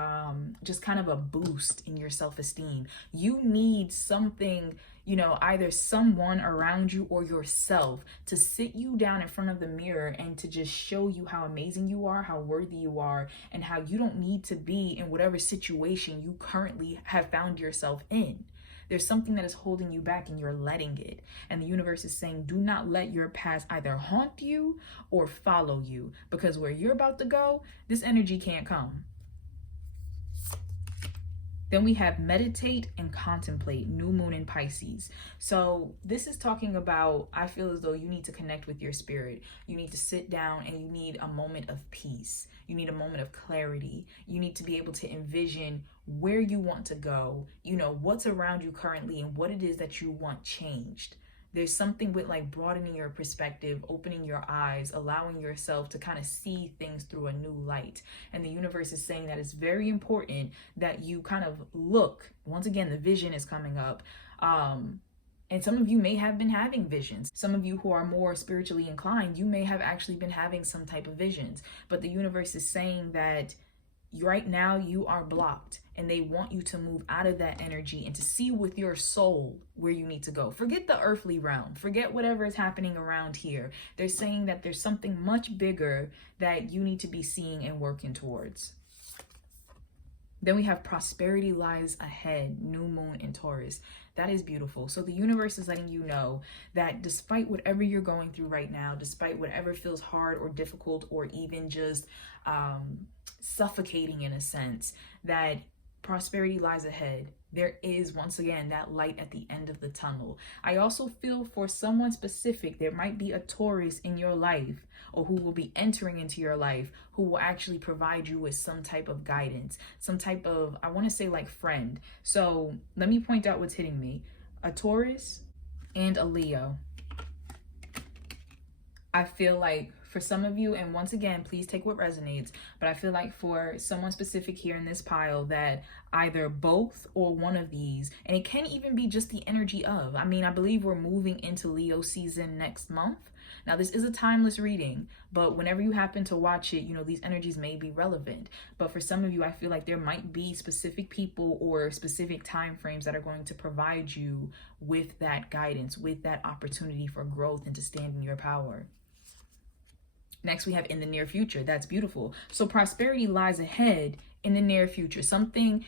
just kind of a boost in your self-esteem. You need something, either someone around you or yourself to sit you down in front of the mirror and to just show you how amazing you are, how worthy you are, and how you don't need to be in whatever situation you currently have found yourself in. There's something that is holding you back and you're letting it. And the universe is saying, do not let your past either haunt you or follow you, because where you're about to go, this energy can't come. Then we have meditate and contemplate, new moon in Pisces. So this is talking about, I feel as though you need to connect with your spirit. You need to sit down and you need a moment of peace. You need a moment of clarity. You need to be able to envision where you want to go, what's around you currently and what it is that you want changed. There's something with like broadening your perspective, opening your eyes, allowing yourself to kind of see things through a new light. And the universe is saying that it's very important that you kind of look, once again, the vision is coming up. And some of you may have been having visions. Some of you who are more spiritually inclined, you may have actually been having some type of visions. But the universe is saying that right now you are blocked, and they want you to move out of that energy and to see with your soul where you need to go. Forget the earthly realm. Forget whatever is happening around here. They're saying that there's something much bigger that you need to be seeing and working towards. Then we have prosperity lies ahead, new moon in Taurus. That is beautiful. So the universe is letting you know that despite whatever you're going through right now, despite whatever feels hard or difficult or even just suffocating in a sense, that prosperity lies ahead. There is, once again, that light at the end of the tunnel. I also feel for someone specific, there might be a Taurus in your life or who will be entering into your life who will actually provide you with some type of guidance, some type of, I want to say like friend. So let me point out what's hitting me. A Taurus and a Leo. I feel like for some of you, and once again, please take what resonates, but I feel like for someone specific here in this pile that either both or one of these, and it can even be just the energy of, I mean, I believe we're moving into Leo season next month. Now, this is a timeless reading, but whenever you happen to watch it, you know, these energies may be relevant. But for some of you, I feel like there might be specific people or specific time frames that are going to provide you with that guidance, with that opportunity for growth and to stand in your power. Next, we have in the near future. That's beautiful. So prosperity lies ahead in the near future. Something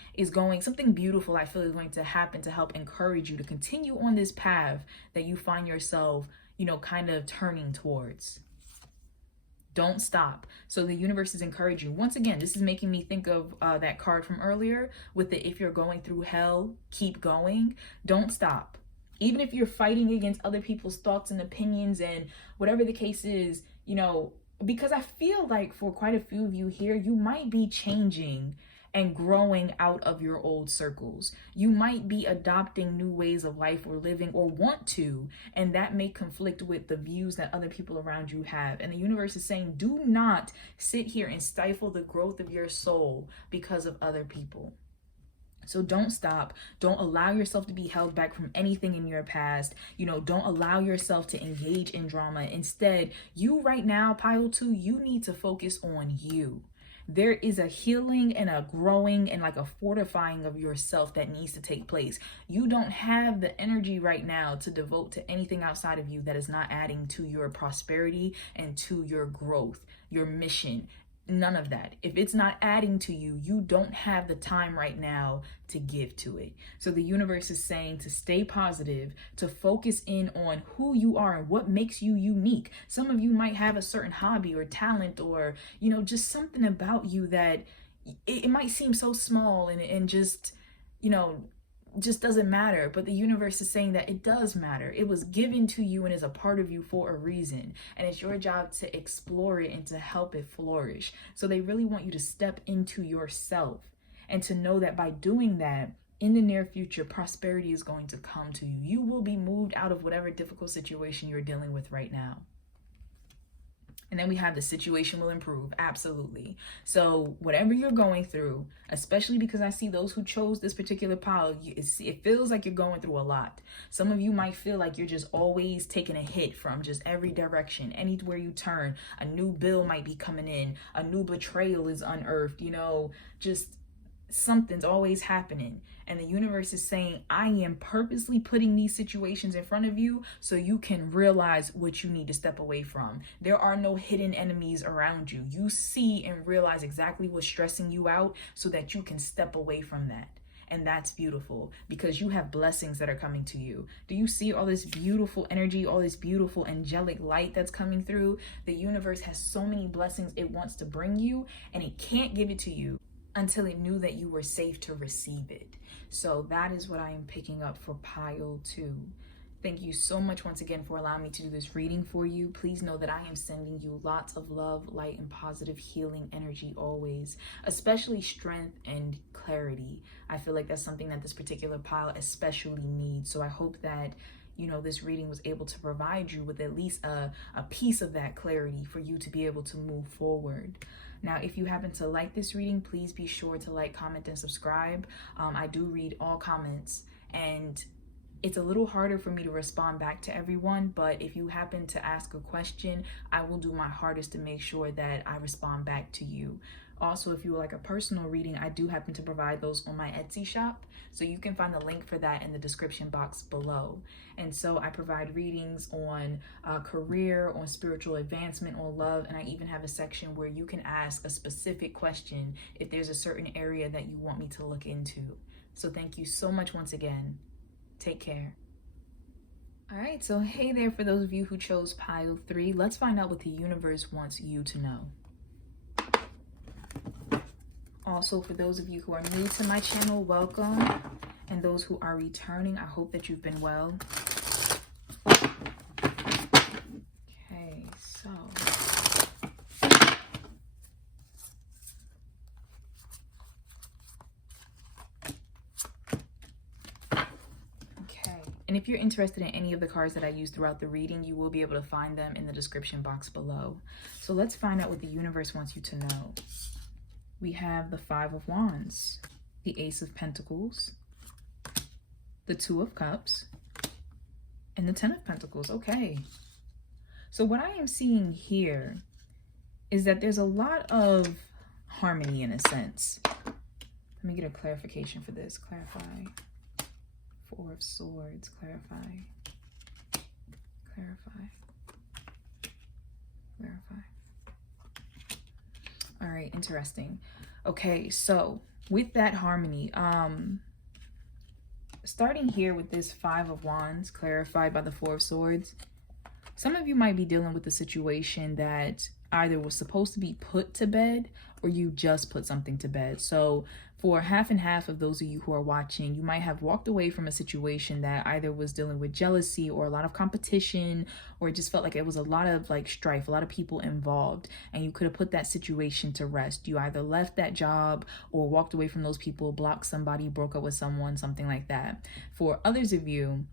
beautiful I feel is going to happen to help encourage you to continue on this path that you find yourself, you know, kind of turning towards. Don't stop. So the universe is encouraging you. Once again, this is making me think of that card from earlier with the if you're going through hell, keep going. Don't stop. Even if you're fighting against other people's thoughts and opinions and whatever the case is, you know, because I feel like for quite a few of you here, you might be changing and growing out of your old circles. You might be adopting new ways of life or living or want to, and that may conflict with the views that other people around you have. And the universe is saying, do not sit here and stifle the growth of your soul because of other people. So don't stop. Don't allow yourself to be held back from anything in your past. You know, don't allow yourself to engage in drama. Instead, you right now, pile 2, you need to focus on you. There is a healing and a growing and like a fortifying of yourself that needs to take place. You don't have the energy right now to devote to anything outside of you that is not adding to your prosperity and to your growth, your mission. None of that. If it's not adding to you, you don't have the time right now to give to it. So the universe is saying to stay positive, to focus in on who you are and what makes you unique. Some of you might have a certain hobby or talent or, you know, just something about you that it might seem so small and just, you know, just doesn't matter, but the universe is saying that it does matter. It was given to you and is a part of you for a reason, and it's your job to explore it and to help it flourish. So they really want you to step into yourself and to know that by doing that, in the near future, prosperity is going to come to you. You will be moved out of whatever difficult situation you're dealing with right now. And then we have the situation will improve. Absolutely. So whatever you're going through, especially because I see those who chose this particular pile, it feels like you're going through a lot. Some of you might feel like you're just always taking a hit from just every direction. Anywhere you turn, a new bill might be coming in. A new betrayal is unearthed. You know, just something's always happening. And the universe is saying, I am purposely putting these situations in front of you so you can realize what you need to step away from. There are no hidden enemies around you. You see and realize exactly what's stressing you out so that you can step away from that. And that's beautiful because you have blessings that are coming to you. Do you see all this beautiful energy, all this beautiful angelic light that's coming through? The universe has so many blessings it wants to bring you, and it can't give it to you until it knew that you were safe to receive it. So that is what I am picking up for pile 2. Thank you so much once again for allowing me to do this reading for you. Please know that I am sending you lots of love, light, and positive healing energy always, especially strength and clarity. I feel like that's something that this particular pile especially needs. So I hope that, you know, this reading was able to provide you with at least a piece of that clarity for you to be able to move forward. Now, if you happen to like this reading, please be sure to like, comment, and subscribe. I do read all comments, and it's a little harder for me to respond back to everyone, but if you happen to ask a question, I will do my hardest to make sure that I respond back to you. Also, if you would like a personal reading, I do happen to provide those on my Etsy shop. So you can find the link for that in the description box below. And so I provide readings on career, on spiritual advancement, on love, and I even have a section where you can ask a specific question if there's a certain area that you want me to look into. So thank you so much once again. Take care. All right, so hey there, for those of you who chose pile 3, let's find out what the universe wants you to know. Also, for those of you who are new to my channel, welcome. And those who are returning, I hope that you've been well. Okay, so. Okay, and if you're interested in any of the cards that I use throughout the reading, you will be able to find them in the description box below. So let's find out what the universe wants you to know. We have the 5 of Wands, the Ace of Pentacles, the 2 of Cups, and the 10 of Pentacles. Okay. So what I am seeing here is that there's a lot of harmony in a sense. Let me get a clarification for this. Clarify. 4 of Swords. Clarify. Clarify. Clarify. All right, interesting. Okay, so with that harmony, starting here with this 5 of Wands clarified by the 4 of Swords, some of you might be dealing with a situation that either was supposed to be put to bed or you just put something to bed. So for half and half of those of you who are watching, you might have walked away from a situation that either was dealing with jealousy or a lot of competition, or it just felt like it was a lot of like strife, a lot of people involved, and you could have put that situation to rest. You either left that job or walked away from those people, blocked somebody, broke up with someone, something like that. For others of you,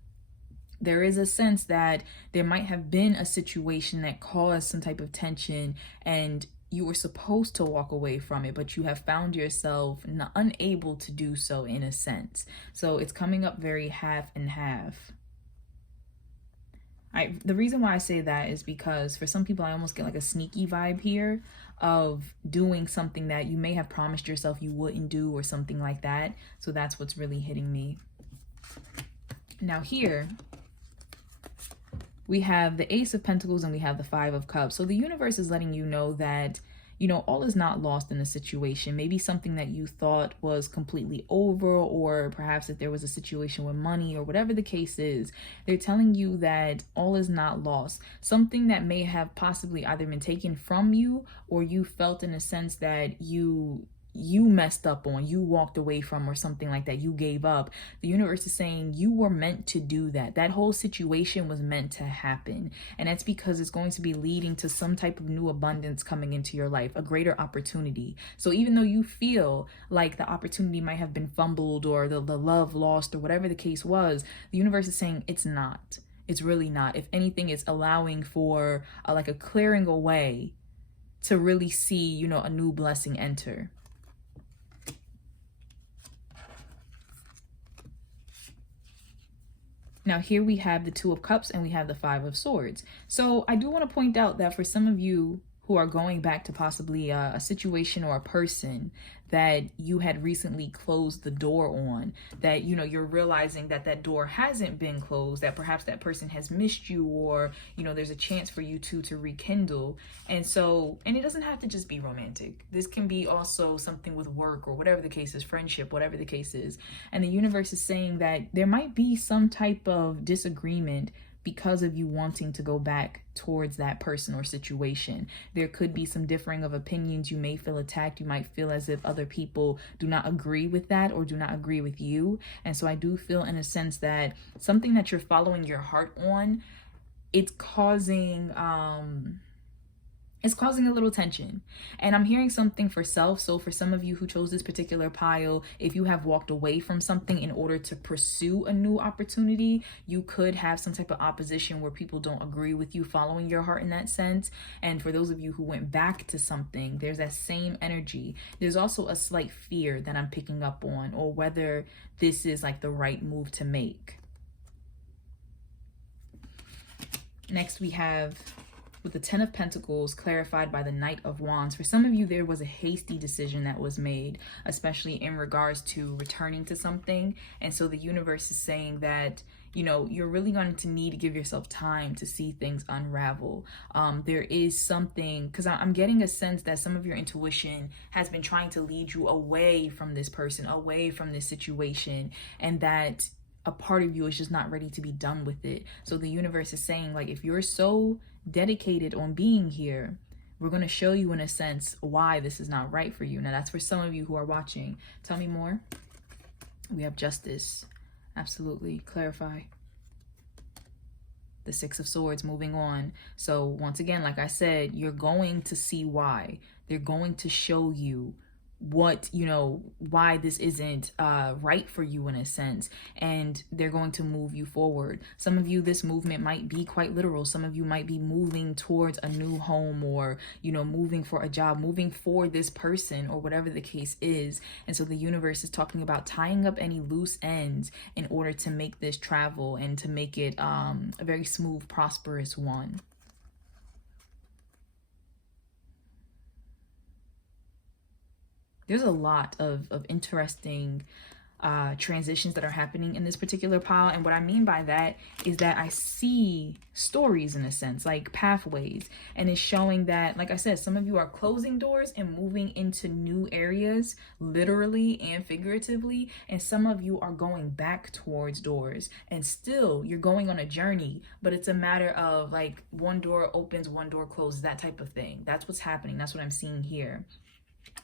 there is a sense that there might have been a situation that caused some type of tension and you were supposed to walk away from it, but you have found yourself unable to do so in a sense. So it's coming up very half and half. The reason why I say that is because for some people, I almost get like a sneaky vibe here of doing something that you may have promised yourself you wouldn't do or something like that. So that's what's really hitting me. Now here, we have the Ace of Pentacles and we have the 5 of Cups. So the universe is letting you know that, you know, all is not lost in the situation. Maybe something that you thought was completely over, or perhaps if there was a situation with money or whatever the case is, they're telling you that all is not lost. Something that may have possibly either been taken from you or you felt in a sense that you messed up on, you walked away from, or something like that, you gave up. The universe is saying you were meant to do that. That whole situation was meant to happen. And that's because it's going to be leading to some type of new abundance coming into your life, a greater opportunity. So even though you feel like the opportunity might have been fumbled or the love lost or whatever the case was, the universe is saying it's not. It's really not. If anything, it's allowing for like a clearing away to really see, you know, a new blessing enter. Now here we have the 2 of Cups and we have the 5 of Swords. So I do want to point out that for some of you who are going back to possibly a situation or a person that you had recently closed the door on, that, you know, you're realizing that that door hasn't been closed, that perhaps that person has missed you, or, you know, there's a chance for you two to rekindle. And so, and it doesn't have to just be romantic. This can be also something with work or whatever the case is, friendship, whatever the case is. And the universe is saying that there might be some type of disagreement because of you wanting to go back towards that person or situation. There could be some differing of opinions. You may feel attacked. You might feel as if other people do not agree with that or do not agree with you. And so I do feel in a sense that something that you're following your heart on, it's causing a little tension. And I'm hearing something for self. So for some of you who chose this particular pile, if you have walked away from something in order to pursue a new opportunity, you could have some type of opposition where people don't agree with you following your heart in that sense. And for those of you who went back to something, there's that same energy. There's also a slight fear that I'm picking up on, or whether this is like the right move to make. Next, we have with the Ten of Pentacles clarified by the Knight of Wands. For some of you, there was a hasty decision that was made, especially in regards to returning to something. And so the universe is saying that, you know, you're really going to need to give yourself time to see things unravel. There is something, because I'm getting a sense that some of your intuition has been trying to lead you away from this person, away from this situation, and that a part of you is just not ready to be done with it. So the universe is saying, like, if you're so dedicated on being here, we're going to show you in a sense why this is not right for you. Now that's for some of you who are watching. Tell me more. We have Justice. Absolutely. Clarify. The Six of Swords, moving on. So once again, like I said, you're going to see why. They're going to show you what, you know, why this isn't right for you in a sense, and they're going to move you forward. Some of you, this movement might be quite literal. Some of you might be moving towards a new home, or, you know, moving for a job, moving for this person, or whatever the case is. And so the universe is talking about tying up any loose ends in order to make this travel and to make it a very smooth, prosperous one. There's a lot of interesting transitions that are happening in this particular pile. And what I mean by that is that I see stories in a sense, like pathways. And it's showing that, like I said, some of you are closing doors and moving into new areas, literally and figuratively. And some of you are going back towards doors, and still you're going on a journey, but it's a matter of like one door opens, one door closes, that type of thing. That's what's happening. That's what I'm seeing here.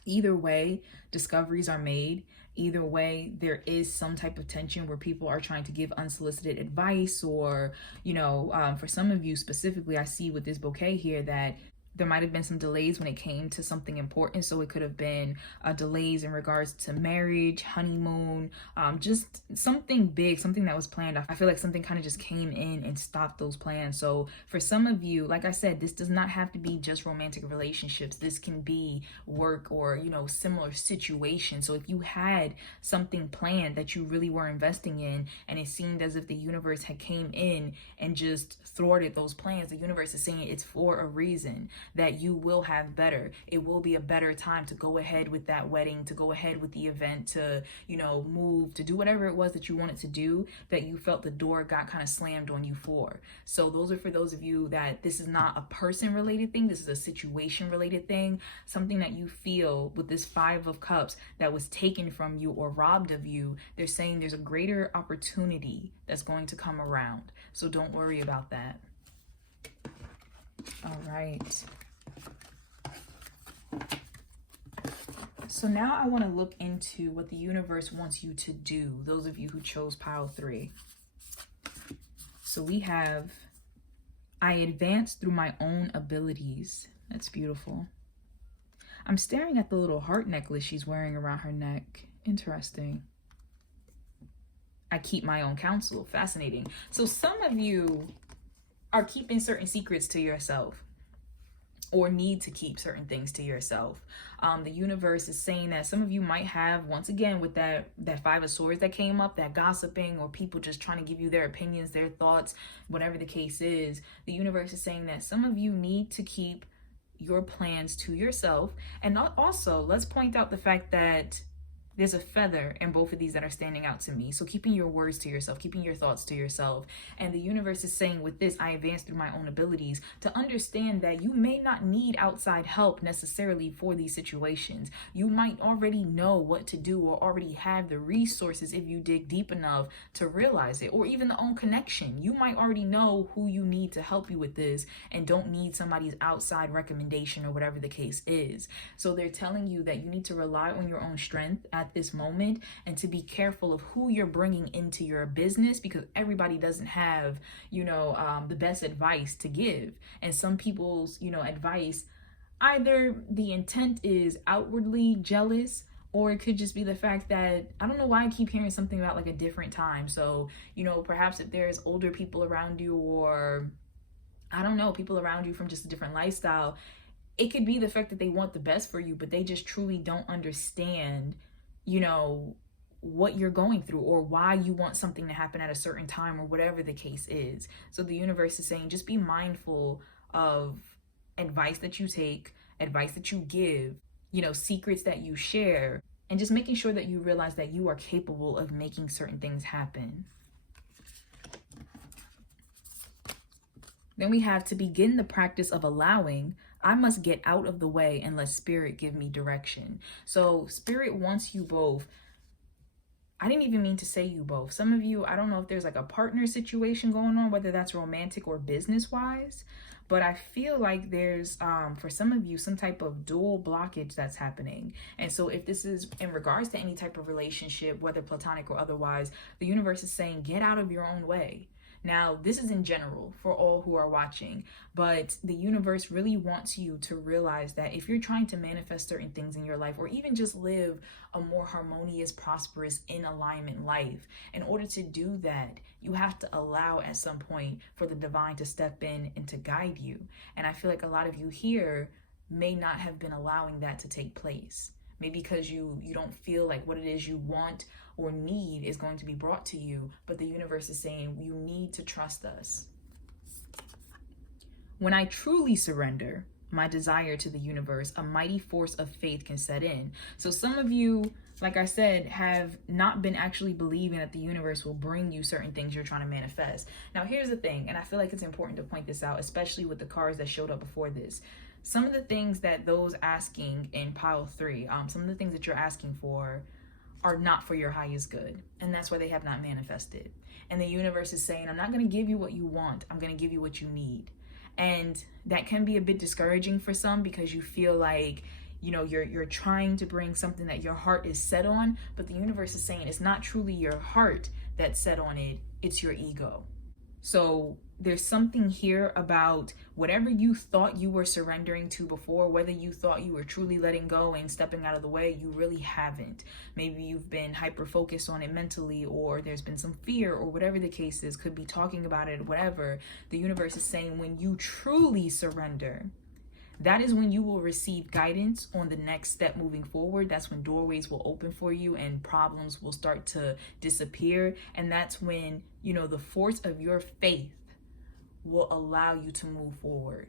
Either way, discoveries are made. Either way, there is some type of tension where people are trying to give unsolicited advice, or, you know, for some of you specifically, I see with this bouquet here that there might have been some delays when it came to something important. So it could have been delays in regards to marriage, honeymoon, just something big, something that was planned. I feel like something kind of just came in and stopped those plans. So for some of you, like I said, this does not have to be just romantic relationships. This can be work or, you know, similar situations. So if you had something planned that you really were investing in, and it seemed as if the universe had came in and just thwarted those plans, the universe is saying it's for a reason, that you will have better. It will be a better time to go ahead with that wedding, to go ahead with the event, to, you know, move, to do whatever it was that you wanted to do, that you felt the door got kind of slammed on you for. So those are for those of you that this is not a person related thing. This is a situation related thing. Something that you feel with this Five of Cups that was taken from you or robbed of you. They're saying there's a greater opportunity that's going to come around. So don't worry about that. All right. So now I want to look into what the universe wants you to do, those of you who chose pile 3. So we have, I advance through my own abilities. That's beautiful. I'm staring at the little heart necklace she's wearing around her neck. Interesting. I keep my own counsel. Fascinating. So some of you are keeping certain secrets to yourself, or need to keep certain things to yourself. The universe is saying that some of you might have, once again, with that Five of Swords that came up, that gossiping, or people just trying to give you their opinions, their thoughts, whatever the case is, the universe is saying that some of you need to keep your plans to yourself. And also, let's point out the fact that there's a feather in both of these that are standing out to me. So keeping your words to yourself, keeping your thoughts to yourself. And the universe is saying with this, I advance through my own abilities, to understand that you may not need outside help necessarily for these situations. You might already know what to do, or already have the resources if you dig deep enough to realize it, or even the own connection. You might already know who you need to help you with this and don't need somebody's outside recommendation or whatever the case is. So they're telling you that you need to rely on your own strength at this moment, and to be careful of who you're bringing into your business, because everybody doesn't have, you know, the best advice to give. And some people's, you know, advice, either the intent is outwardly jealous, or it could just be the fact that, I don't know why I keep hearing something about like a different time. So, you know, perhaps if there's older people around you, or I don't know, people around you from just a different lifestyle, it could be the fact that they want the best for you, but they just truly don't understand, you know, what you're going through or why you want something to happen at a certain time or whatever the case is. So the universe is saying just be mindful of advice that you take, advice that you give, you know, secrets that you share, and just making sure that you realize that you are capable of making certain things happen. Then we have to begin the practice of allowing. I must get out of the way and let spirit give me direction. So spirit wants you both. I didn't even mean to say you both. Some of you, I don't know if there's like a partner situation going on, whether that's romantic or business wise, but I feel like there's, for some of you, some type of dual blockage that's happening. And so if this is in regards to any type of relationship, whether platonic or otherwise, the universe is saying, get out of your own way. Now, this is in general for all who are watching, but the universe really wants you to realize that if you're trying to manifest certain things in your life, or even just live a more harmonious, prosperous, in alignment life, in order to do that, you have to allow at some point for the divine to step in and to guide you. And I feel like a lot of you here may not have been allowing that to take place. Maybe because you don't feel like what it is you want or need is going to be brought to you, but the universe is saying you need to trust us. When I truly surrender my desire to the universe, a mighty force of faith can set in. So some of you, like I said, have not been actually believing that the universe will bring you certain things you're trying to manifest. Now, here's the thing, and I feel like it's important to point this out, especially with the cards that showed up before this. Some of the things that those asking in pile 3, some of the things that you're asking for are not for your highest good. And that's why they have not manifested. And the universe is saying, I'm not going to give you what you want. I'm going to give you what you need. And that can be a bit discouraging for some because you feel like, you know, you're trying to bring something that your heart is set on, but the universe is saying it's not truly your heart that's set on it, it's your ego. So there's something here about whatever you thought you were surrendering to before, whether you thought you were truly letting go and stepping out of the way, you really haven't. Maybe you've been hyper-focused on it mentally, or there's been some fear, or whatever the case is, could be talking about it, whatever. The universe is saying when you truly surrender, that is when you will receive guidance on the next step moving forward. That's when doorways will open for you and problems will start to disappear. And that's when, you know, the force of your faith will allow you to move forward.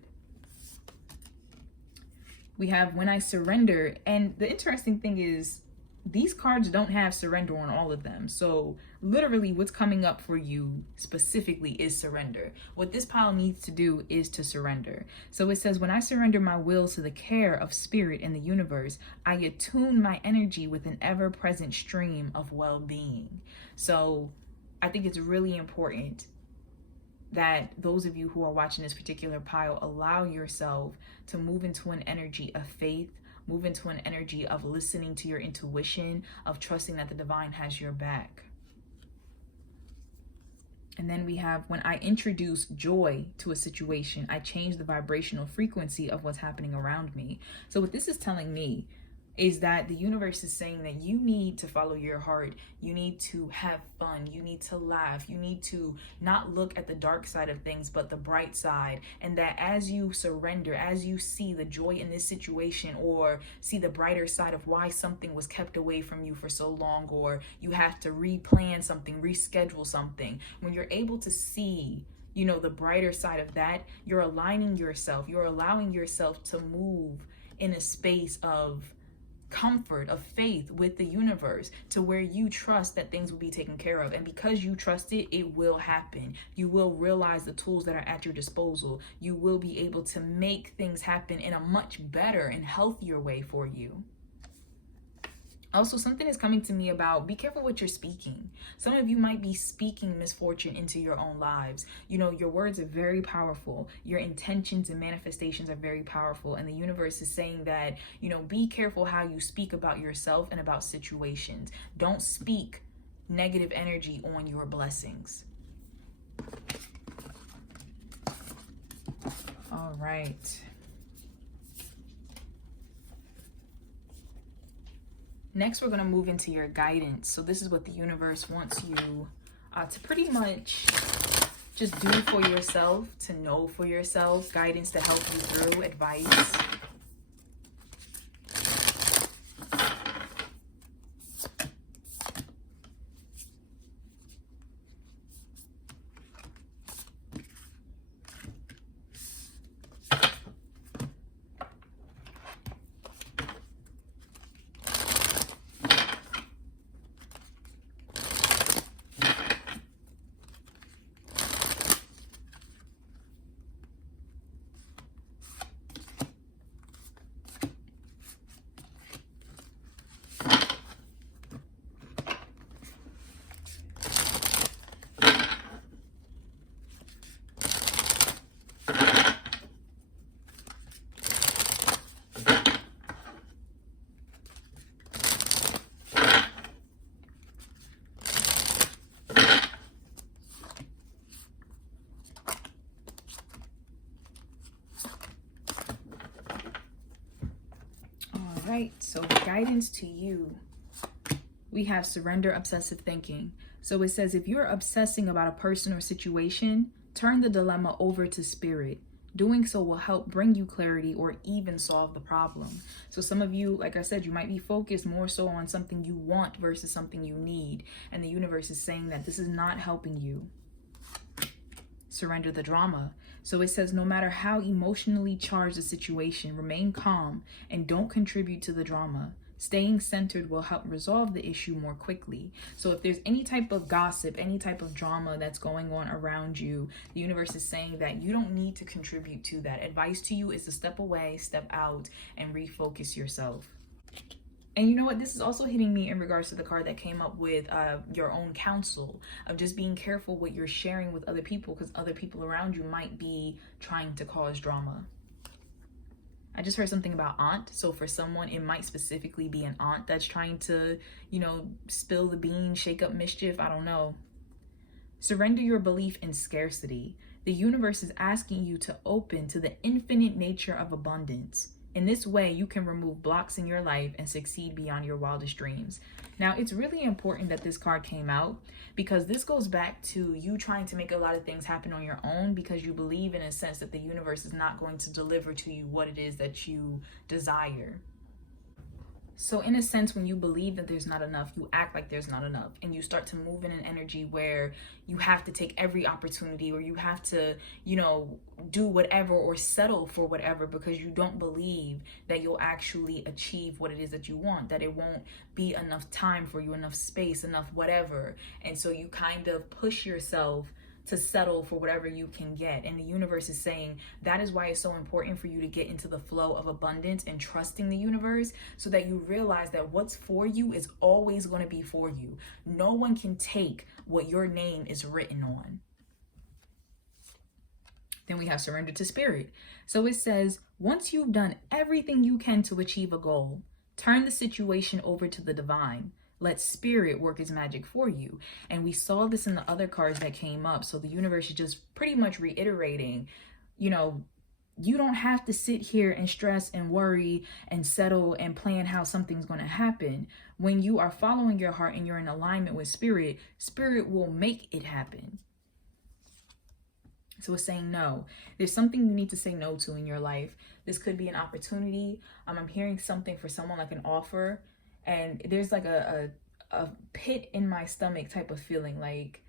We have when I surrender. And the interesting thing is these cards don't have surrender on all of them. So literally what's coming up for you specifically is surrender. What this pile needs to do is to surrender. So it says, when I surrender my will to the care of spirit in the universe, I attune my energy with an ever-present stream of well-being. So I think it's really important that those of you who are watching this particular pile allow yourself to move into an energy of faith, move into an energy of listening to your intuition, of trusting that the divine has your back. And then we have, when I introduce joy to a situation, I change the vibrational frequency of what's happening around me. So what this is telling me is that the universe is saying that you need to follow your heart. You need to have fun. You need to laugh. You need to not look at the dark side of things, but the bright side. And that as you surrender, as you see the joy in this situation, or see the brighter side of why something was kept away from you for so long, or you have to replan something, reschedule something, when you're able to see, you know, the brighter side of that, you're aligning yourself. You're allowing yourself to move in a space of comfort, of faith with the universe, to where you trust that things will be taken care of. And because you trust it, it will happen. You will realize the tools that are at your disposal. You will be able to make things happen in a much better and healthier way for you. Also, something is coming to me about be careful what you're speaking. Some of you might be speaking misfortune into your own lives. You know, your words are very powerful. Your intentions and manifestations are very powerful. And the universe is saying that, you know, be careful how you speak about yourself and about situations. Don't speak negative energy on your blessings. All right. Next, we're going to move into your guidance. So this is what the universe wants you to pretty much just do for yourself, to know for yourself, guidance to help you through, advice. right, so guidance to you, we have surrender obsessive thinking. So it says, if you're obsessing about a person or situation, turn the dilemma over to spirit. Doing so will help bring you clarity or even solve the problem. So some of you, like I said, you might be focused more so on something you want versus something you need. And the universe is saying that this is not helping you. Surrender the drama. So it says, no matter how emotionally charged the situation, remain calm and don't contribute to the drama. Staying centered will help resolve the issue more quickly. So if there's any type of gossip, any type of drama that's going on around you, the universe is saying that you don't need to contribute to that. Advice to you is to step away, step out, and refocus yourself. And you know what? This is also hitting me in regards to the card that came up with your own counsel, of just being careful what you're sharing with other people, because other people around you might be trying to cause drama. I just heard something about aunt. So for someone, it might specifically be an aunt that's trying to, spill the beans, shake up mischief. I don't know. Surrender your belief in scarcity. The universe is asking you to open to the infinite nature of abundance. In this way, you can remove blocks in your life and succeed beyond your wildest dreams. Now, it's really important that this card came out, because this goes back to you trying to make a lot of things happen on your own because you believe in a sense that the universe is not going to deliver to you what it is that you desire. So in a sense, when you believe that there's not enough, you act like there's not enough, and you start to move in an energy where you have to take every opportunity, or you have to, do whatever or settle for whatever, because you don't believe that you'll actually achieve what it is that you want, that it won't be enough time for you, enough space, enough whatever. And so you kind of push yourself to settle for whatever you can get. And the universe is saying that is why it's so important for you to get into the flow of abundance and trusting the universe, so that you realize that what's for you is always going to be for you. No one can take what your name is written on. Then we have surrender to spirit. So it says, once you've done everything you can to achieve a goal, turn the situation over to the divine. Let spirit work its magic for you. And we saw this in the other cards that came up. So the universe is just pretty much reiterating, you don't have to sit here and stress and worry and settle and plan how something's going to happen. When you are following your heart and you're in alignment with spirit, spirit will make it happen. So it's saying no. There's something you need to say no to in your life. This could be an opportunity. I'm hearing something for someone, like an offer. And there's like a pit in my stomach type of feeling. Like,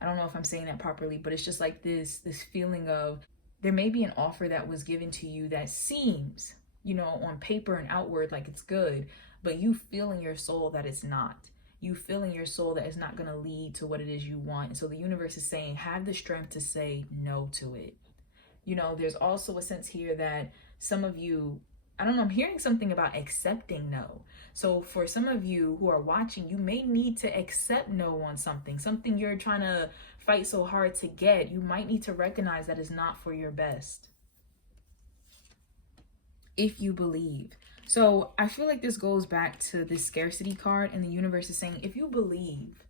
I don't know if I'm saying that properly, but it's just like this feeling of, there may be an offer that was given to you that seems, on paper and outward like it's good, but you feel in your soul that it's not. You feel in your soul that it's not going to lead to what it is you want. And so the universe is saying, have the strength to say no to it. There's also a sense here that some of you, I don't know, I'm hearing something about accepting no. So for some of you who are watching, you may need to accept no on something you're trying to fight so hard to get. You might need to recognize that it's not for your best. If you believe. So I feel like this goes back to this scarcity card, and the universe is saying, if you believe,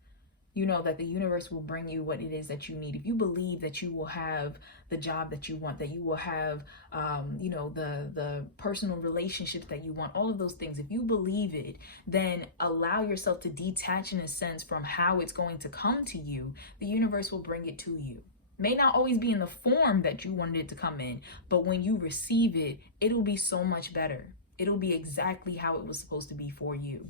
that the universe will bring you what it is that you need. If you believe that you will have the job that you want, that you will have, the personal relationships that you want, all of those things, if you believe it, then allow yourself to detach in a sense from how it's going to come to you. The universe will bring it to you. May not always be in the form that you wanted it to come in, but when you receive it, it'll be so much better. It'll be exactly how it was supposed to be for you.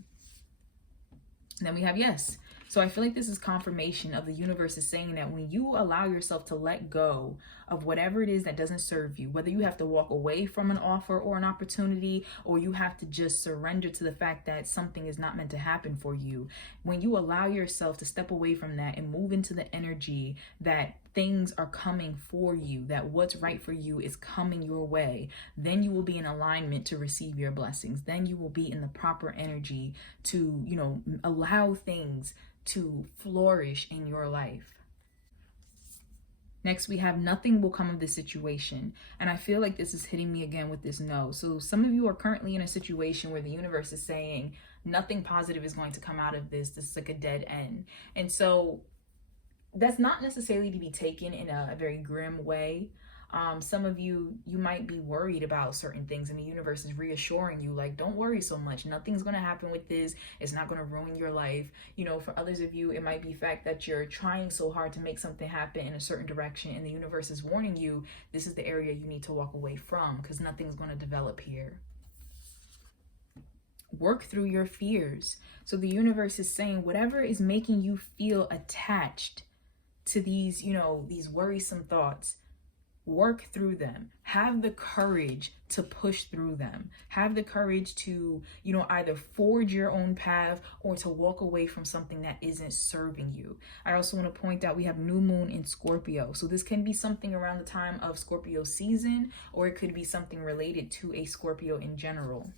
And then we have yes. So I feel like this is confirmation of the universe is saying that when you allow yourself to let go of whatever it is that doesn't serve you, whether you have to walk away from an offer or an opportunity, or you have to just surrender to the fact that something is not meant to happen for you, when you allow yourself to step away from that and move into the energy that things are coming for you, that what's right for you is coming your way, then you will be in alignment to receive your blessings. Then you will be in the proper energy to, allow things to flourish in your life. Next, we have nothing will come of this situation. And I feel like this is hitting me again with this no. So some of you are currently in a situation where the universe is saying nothing positive is going to come out of this. This is like a dead end. And so that's not necessarily to be taken in a very grim way. Some of you might be worried about certain things, and the universe is reassuring you, like, don't worry so much. Nothing's going to happen with this. It's not going to ruin your life. You know, for others of you, it might be the fact that you're trying so hard to make something happen in a certain direction, and the universe is warning you, this is the area you need to walk away from, because nothing's going to develop here. Work through your fears. So the universe is saying, whatever is making you feel attached to these, you know, these worrisome thoughts, work through them. Have the courage to push through them. Have the courage to, you know, either forge your own path or to walk away from something that isn't serving you. I also want to point out we have new moon in Scorpio. So this can be something around the time of Scorpio season, or it could be something related to a Scorpio in general.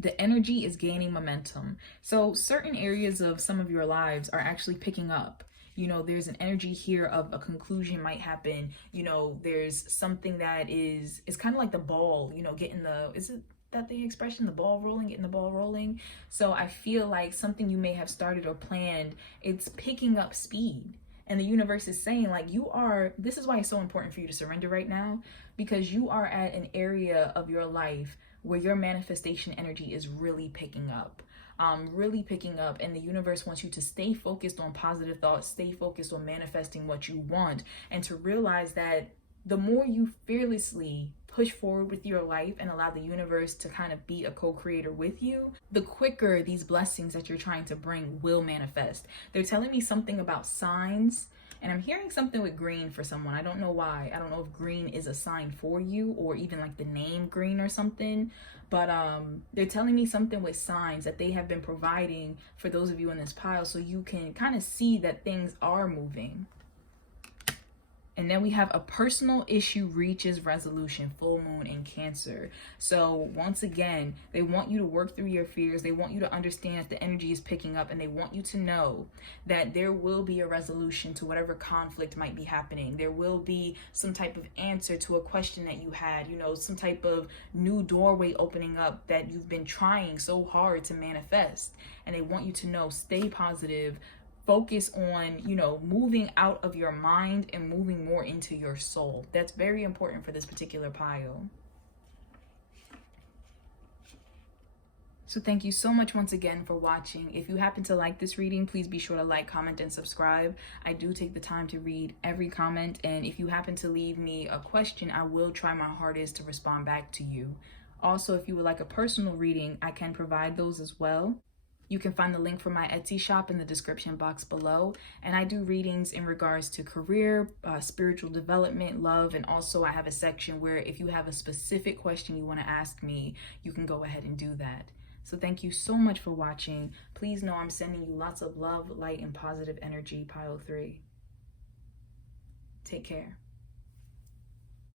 The energy is gaining momentum. So certain areas of some of your lives are actually picking up. You know, there's an energy here of a conclusion might happen. You know, there's something that is, it's kind of like the ball, you know, getting the, is it that the expression, the ball rolling, getting the ball rolling? So I feel like something you may have started or planned, it's picking up speed. And the universe is saying, like, you are, this is why it's so important for you to surrender right now, because you are at an area of your life where your manifestation energy is really picking up. And the universe wants you to stay focused on positive thoughts, stay focused on manifesting what you want, and to realize that the more you fearlessly push forward with your life and allow the universe to kind of be a co-creator with you, the quicker these blessings that you're trying to bring will manifest. They're telling me something about signs, and I'm hearing something with green for someone. I don't know why. I don't know if green is a sign for you, or even like the name green or something. But they're telling me something with signs that they have been providing for those of you in this pile, so you can kind of see that things are moving. And then we have a personal issue reaches resolution, full moon in Cancer. So once again, they want you to work through your fears. They want you to understand that the energy is picking up, and they want you to know that there will be a resolution to whatever conflict might be happening. There will be some type of answer to a question that you had, you know, some type of new doorway opening up that you've been trying so hard to manifest. And they want you to know, stay positive. Focus on, you know, moving out of your mind and moving more into your soul. That's very important for this particular pile. So thank you so much once again for watching. If you happen to like this reading, please be sure to like, comment, and subscribe. I do take the time to read every comment, and if you happen to leave me a question, I will try my hardest to respond back to you. Also, if you would like a personal reading, I can provide those as well. You can find the link for my Etsy shop in the description box below. And I do readings in regards to career, spiritual development, love, and also I have a section where if you have a specific question you want to ask me, you can go ahead and do that. So thank you so much for watching. Please know I'm sending you lots of love, light, and positive energy, pile 3. Take care.